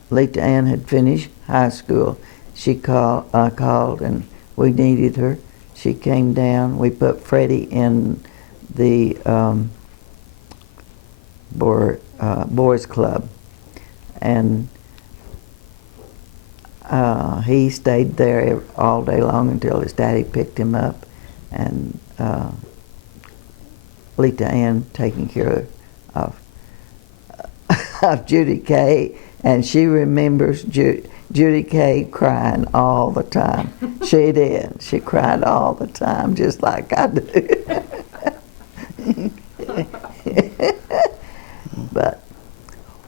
Leta Ann had finished high school. I called, and we needed her. She came down. We put Freddie in the boys club, and he stayed there all day long until his daddy picked him up, and Leta Ann taking care of Judy Kay, and she remembers Judy Kay crying all the time. She did. She cried all the time, just like I do. But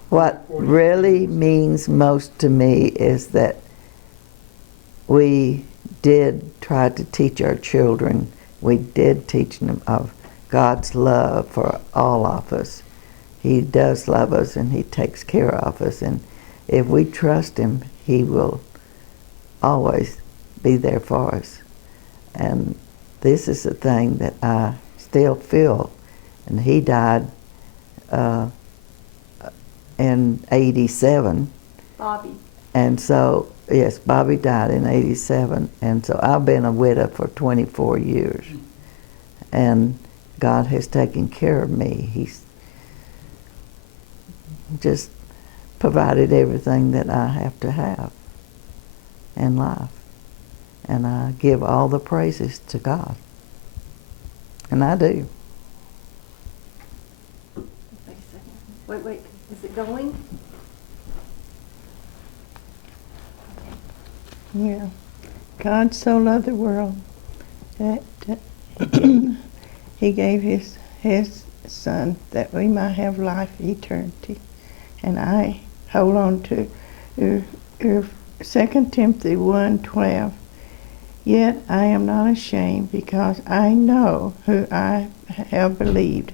what really means most to me is that we did try to teach our children, we did teach them of God's love for all of us. He does love us, and He takes care of us, and if we trust Him, He will always be there for us. And this is the thing that I still feel. And he died in 87. Bobby. And so, yes, Bobby died in 87. And so I've been a widow for 24 years. And God has taken care of me. He's just provided everything that I have to have in life. And I give all the praises to God. And I do. Wait a second. Wait. Is it going? Yeah. God so loved the world that He gave His Son that we might have life eternity. And I hold on to your 2 Timothy 1:12. Yet I am not ashamed, because I know who I have believed,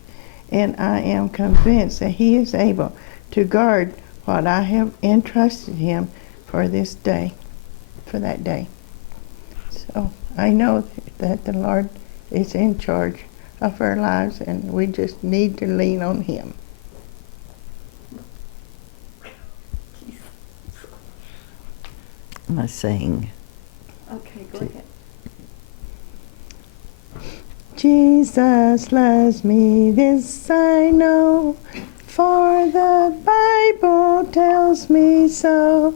and I am convinced that He is able to guard what I have entrusted Him for this day, for that day. So I know that the Lord is in charge of our lives, and we just need to lean on Him. I'm gonna sing. Okay, go ahead. Jesus loves me, this I know, for the Bible tells me so.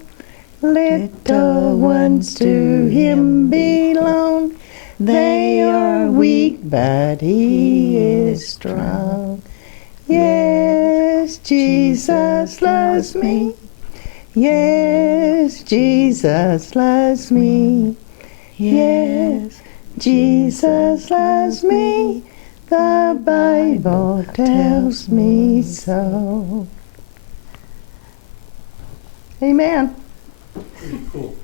Little ones to Him belong. They are weak, but He is strong. Yes, Jesus loves me. Yes, Jesus loves me. Yes, Jesus loves me. The Bible tells me so. Amen. Cool.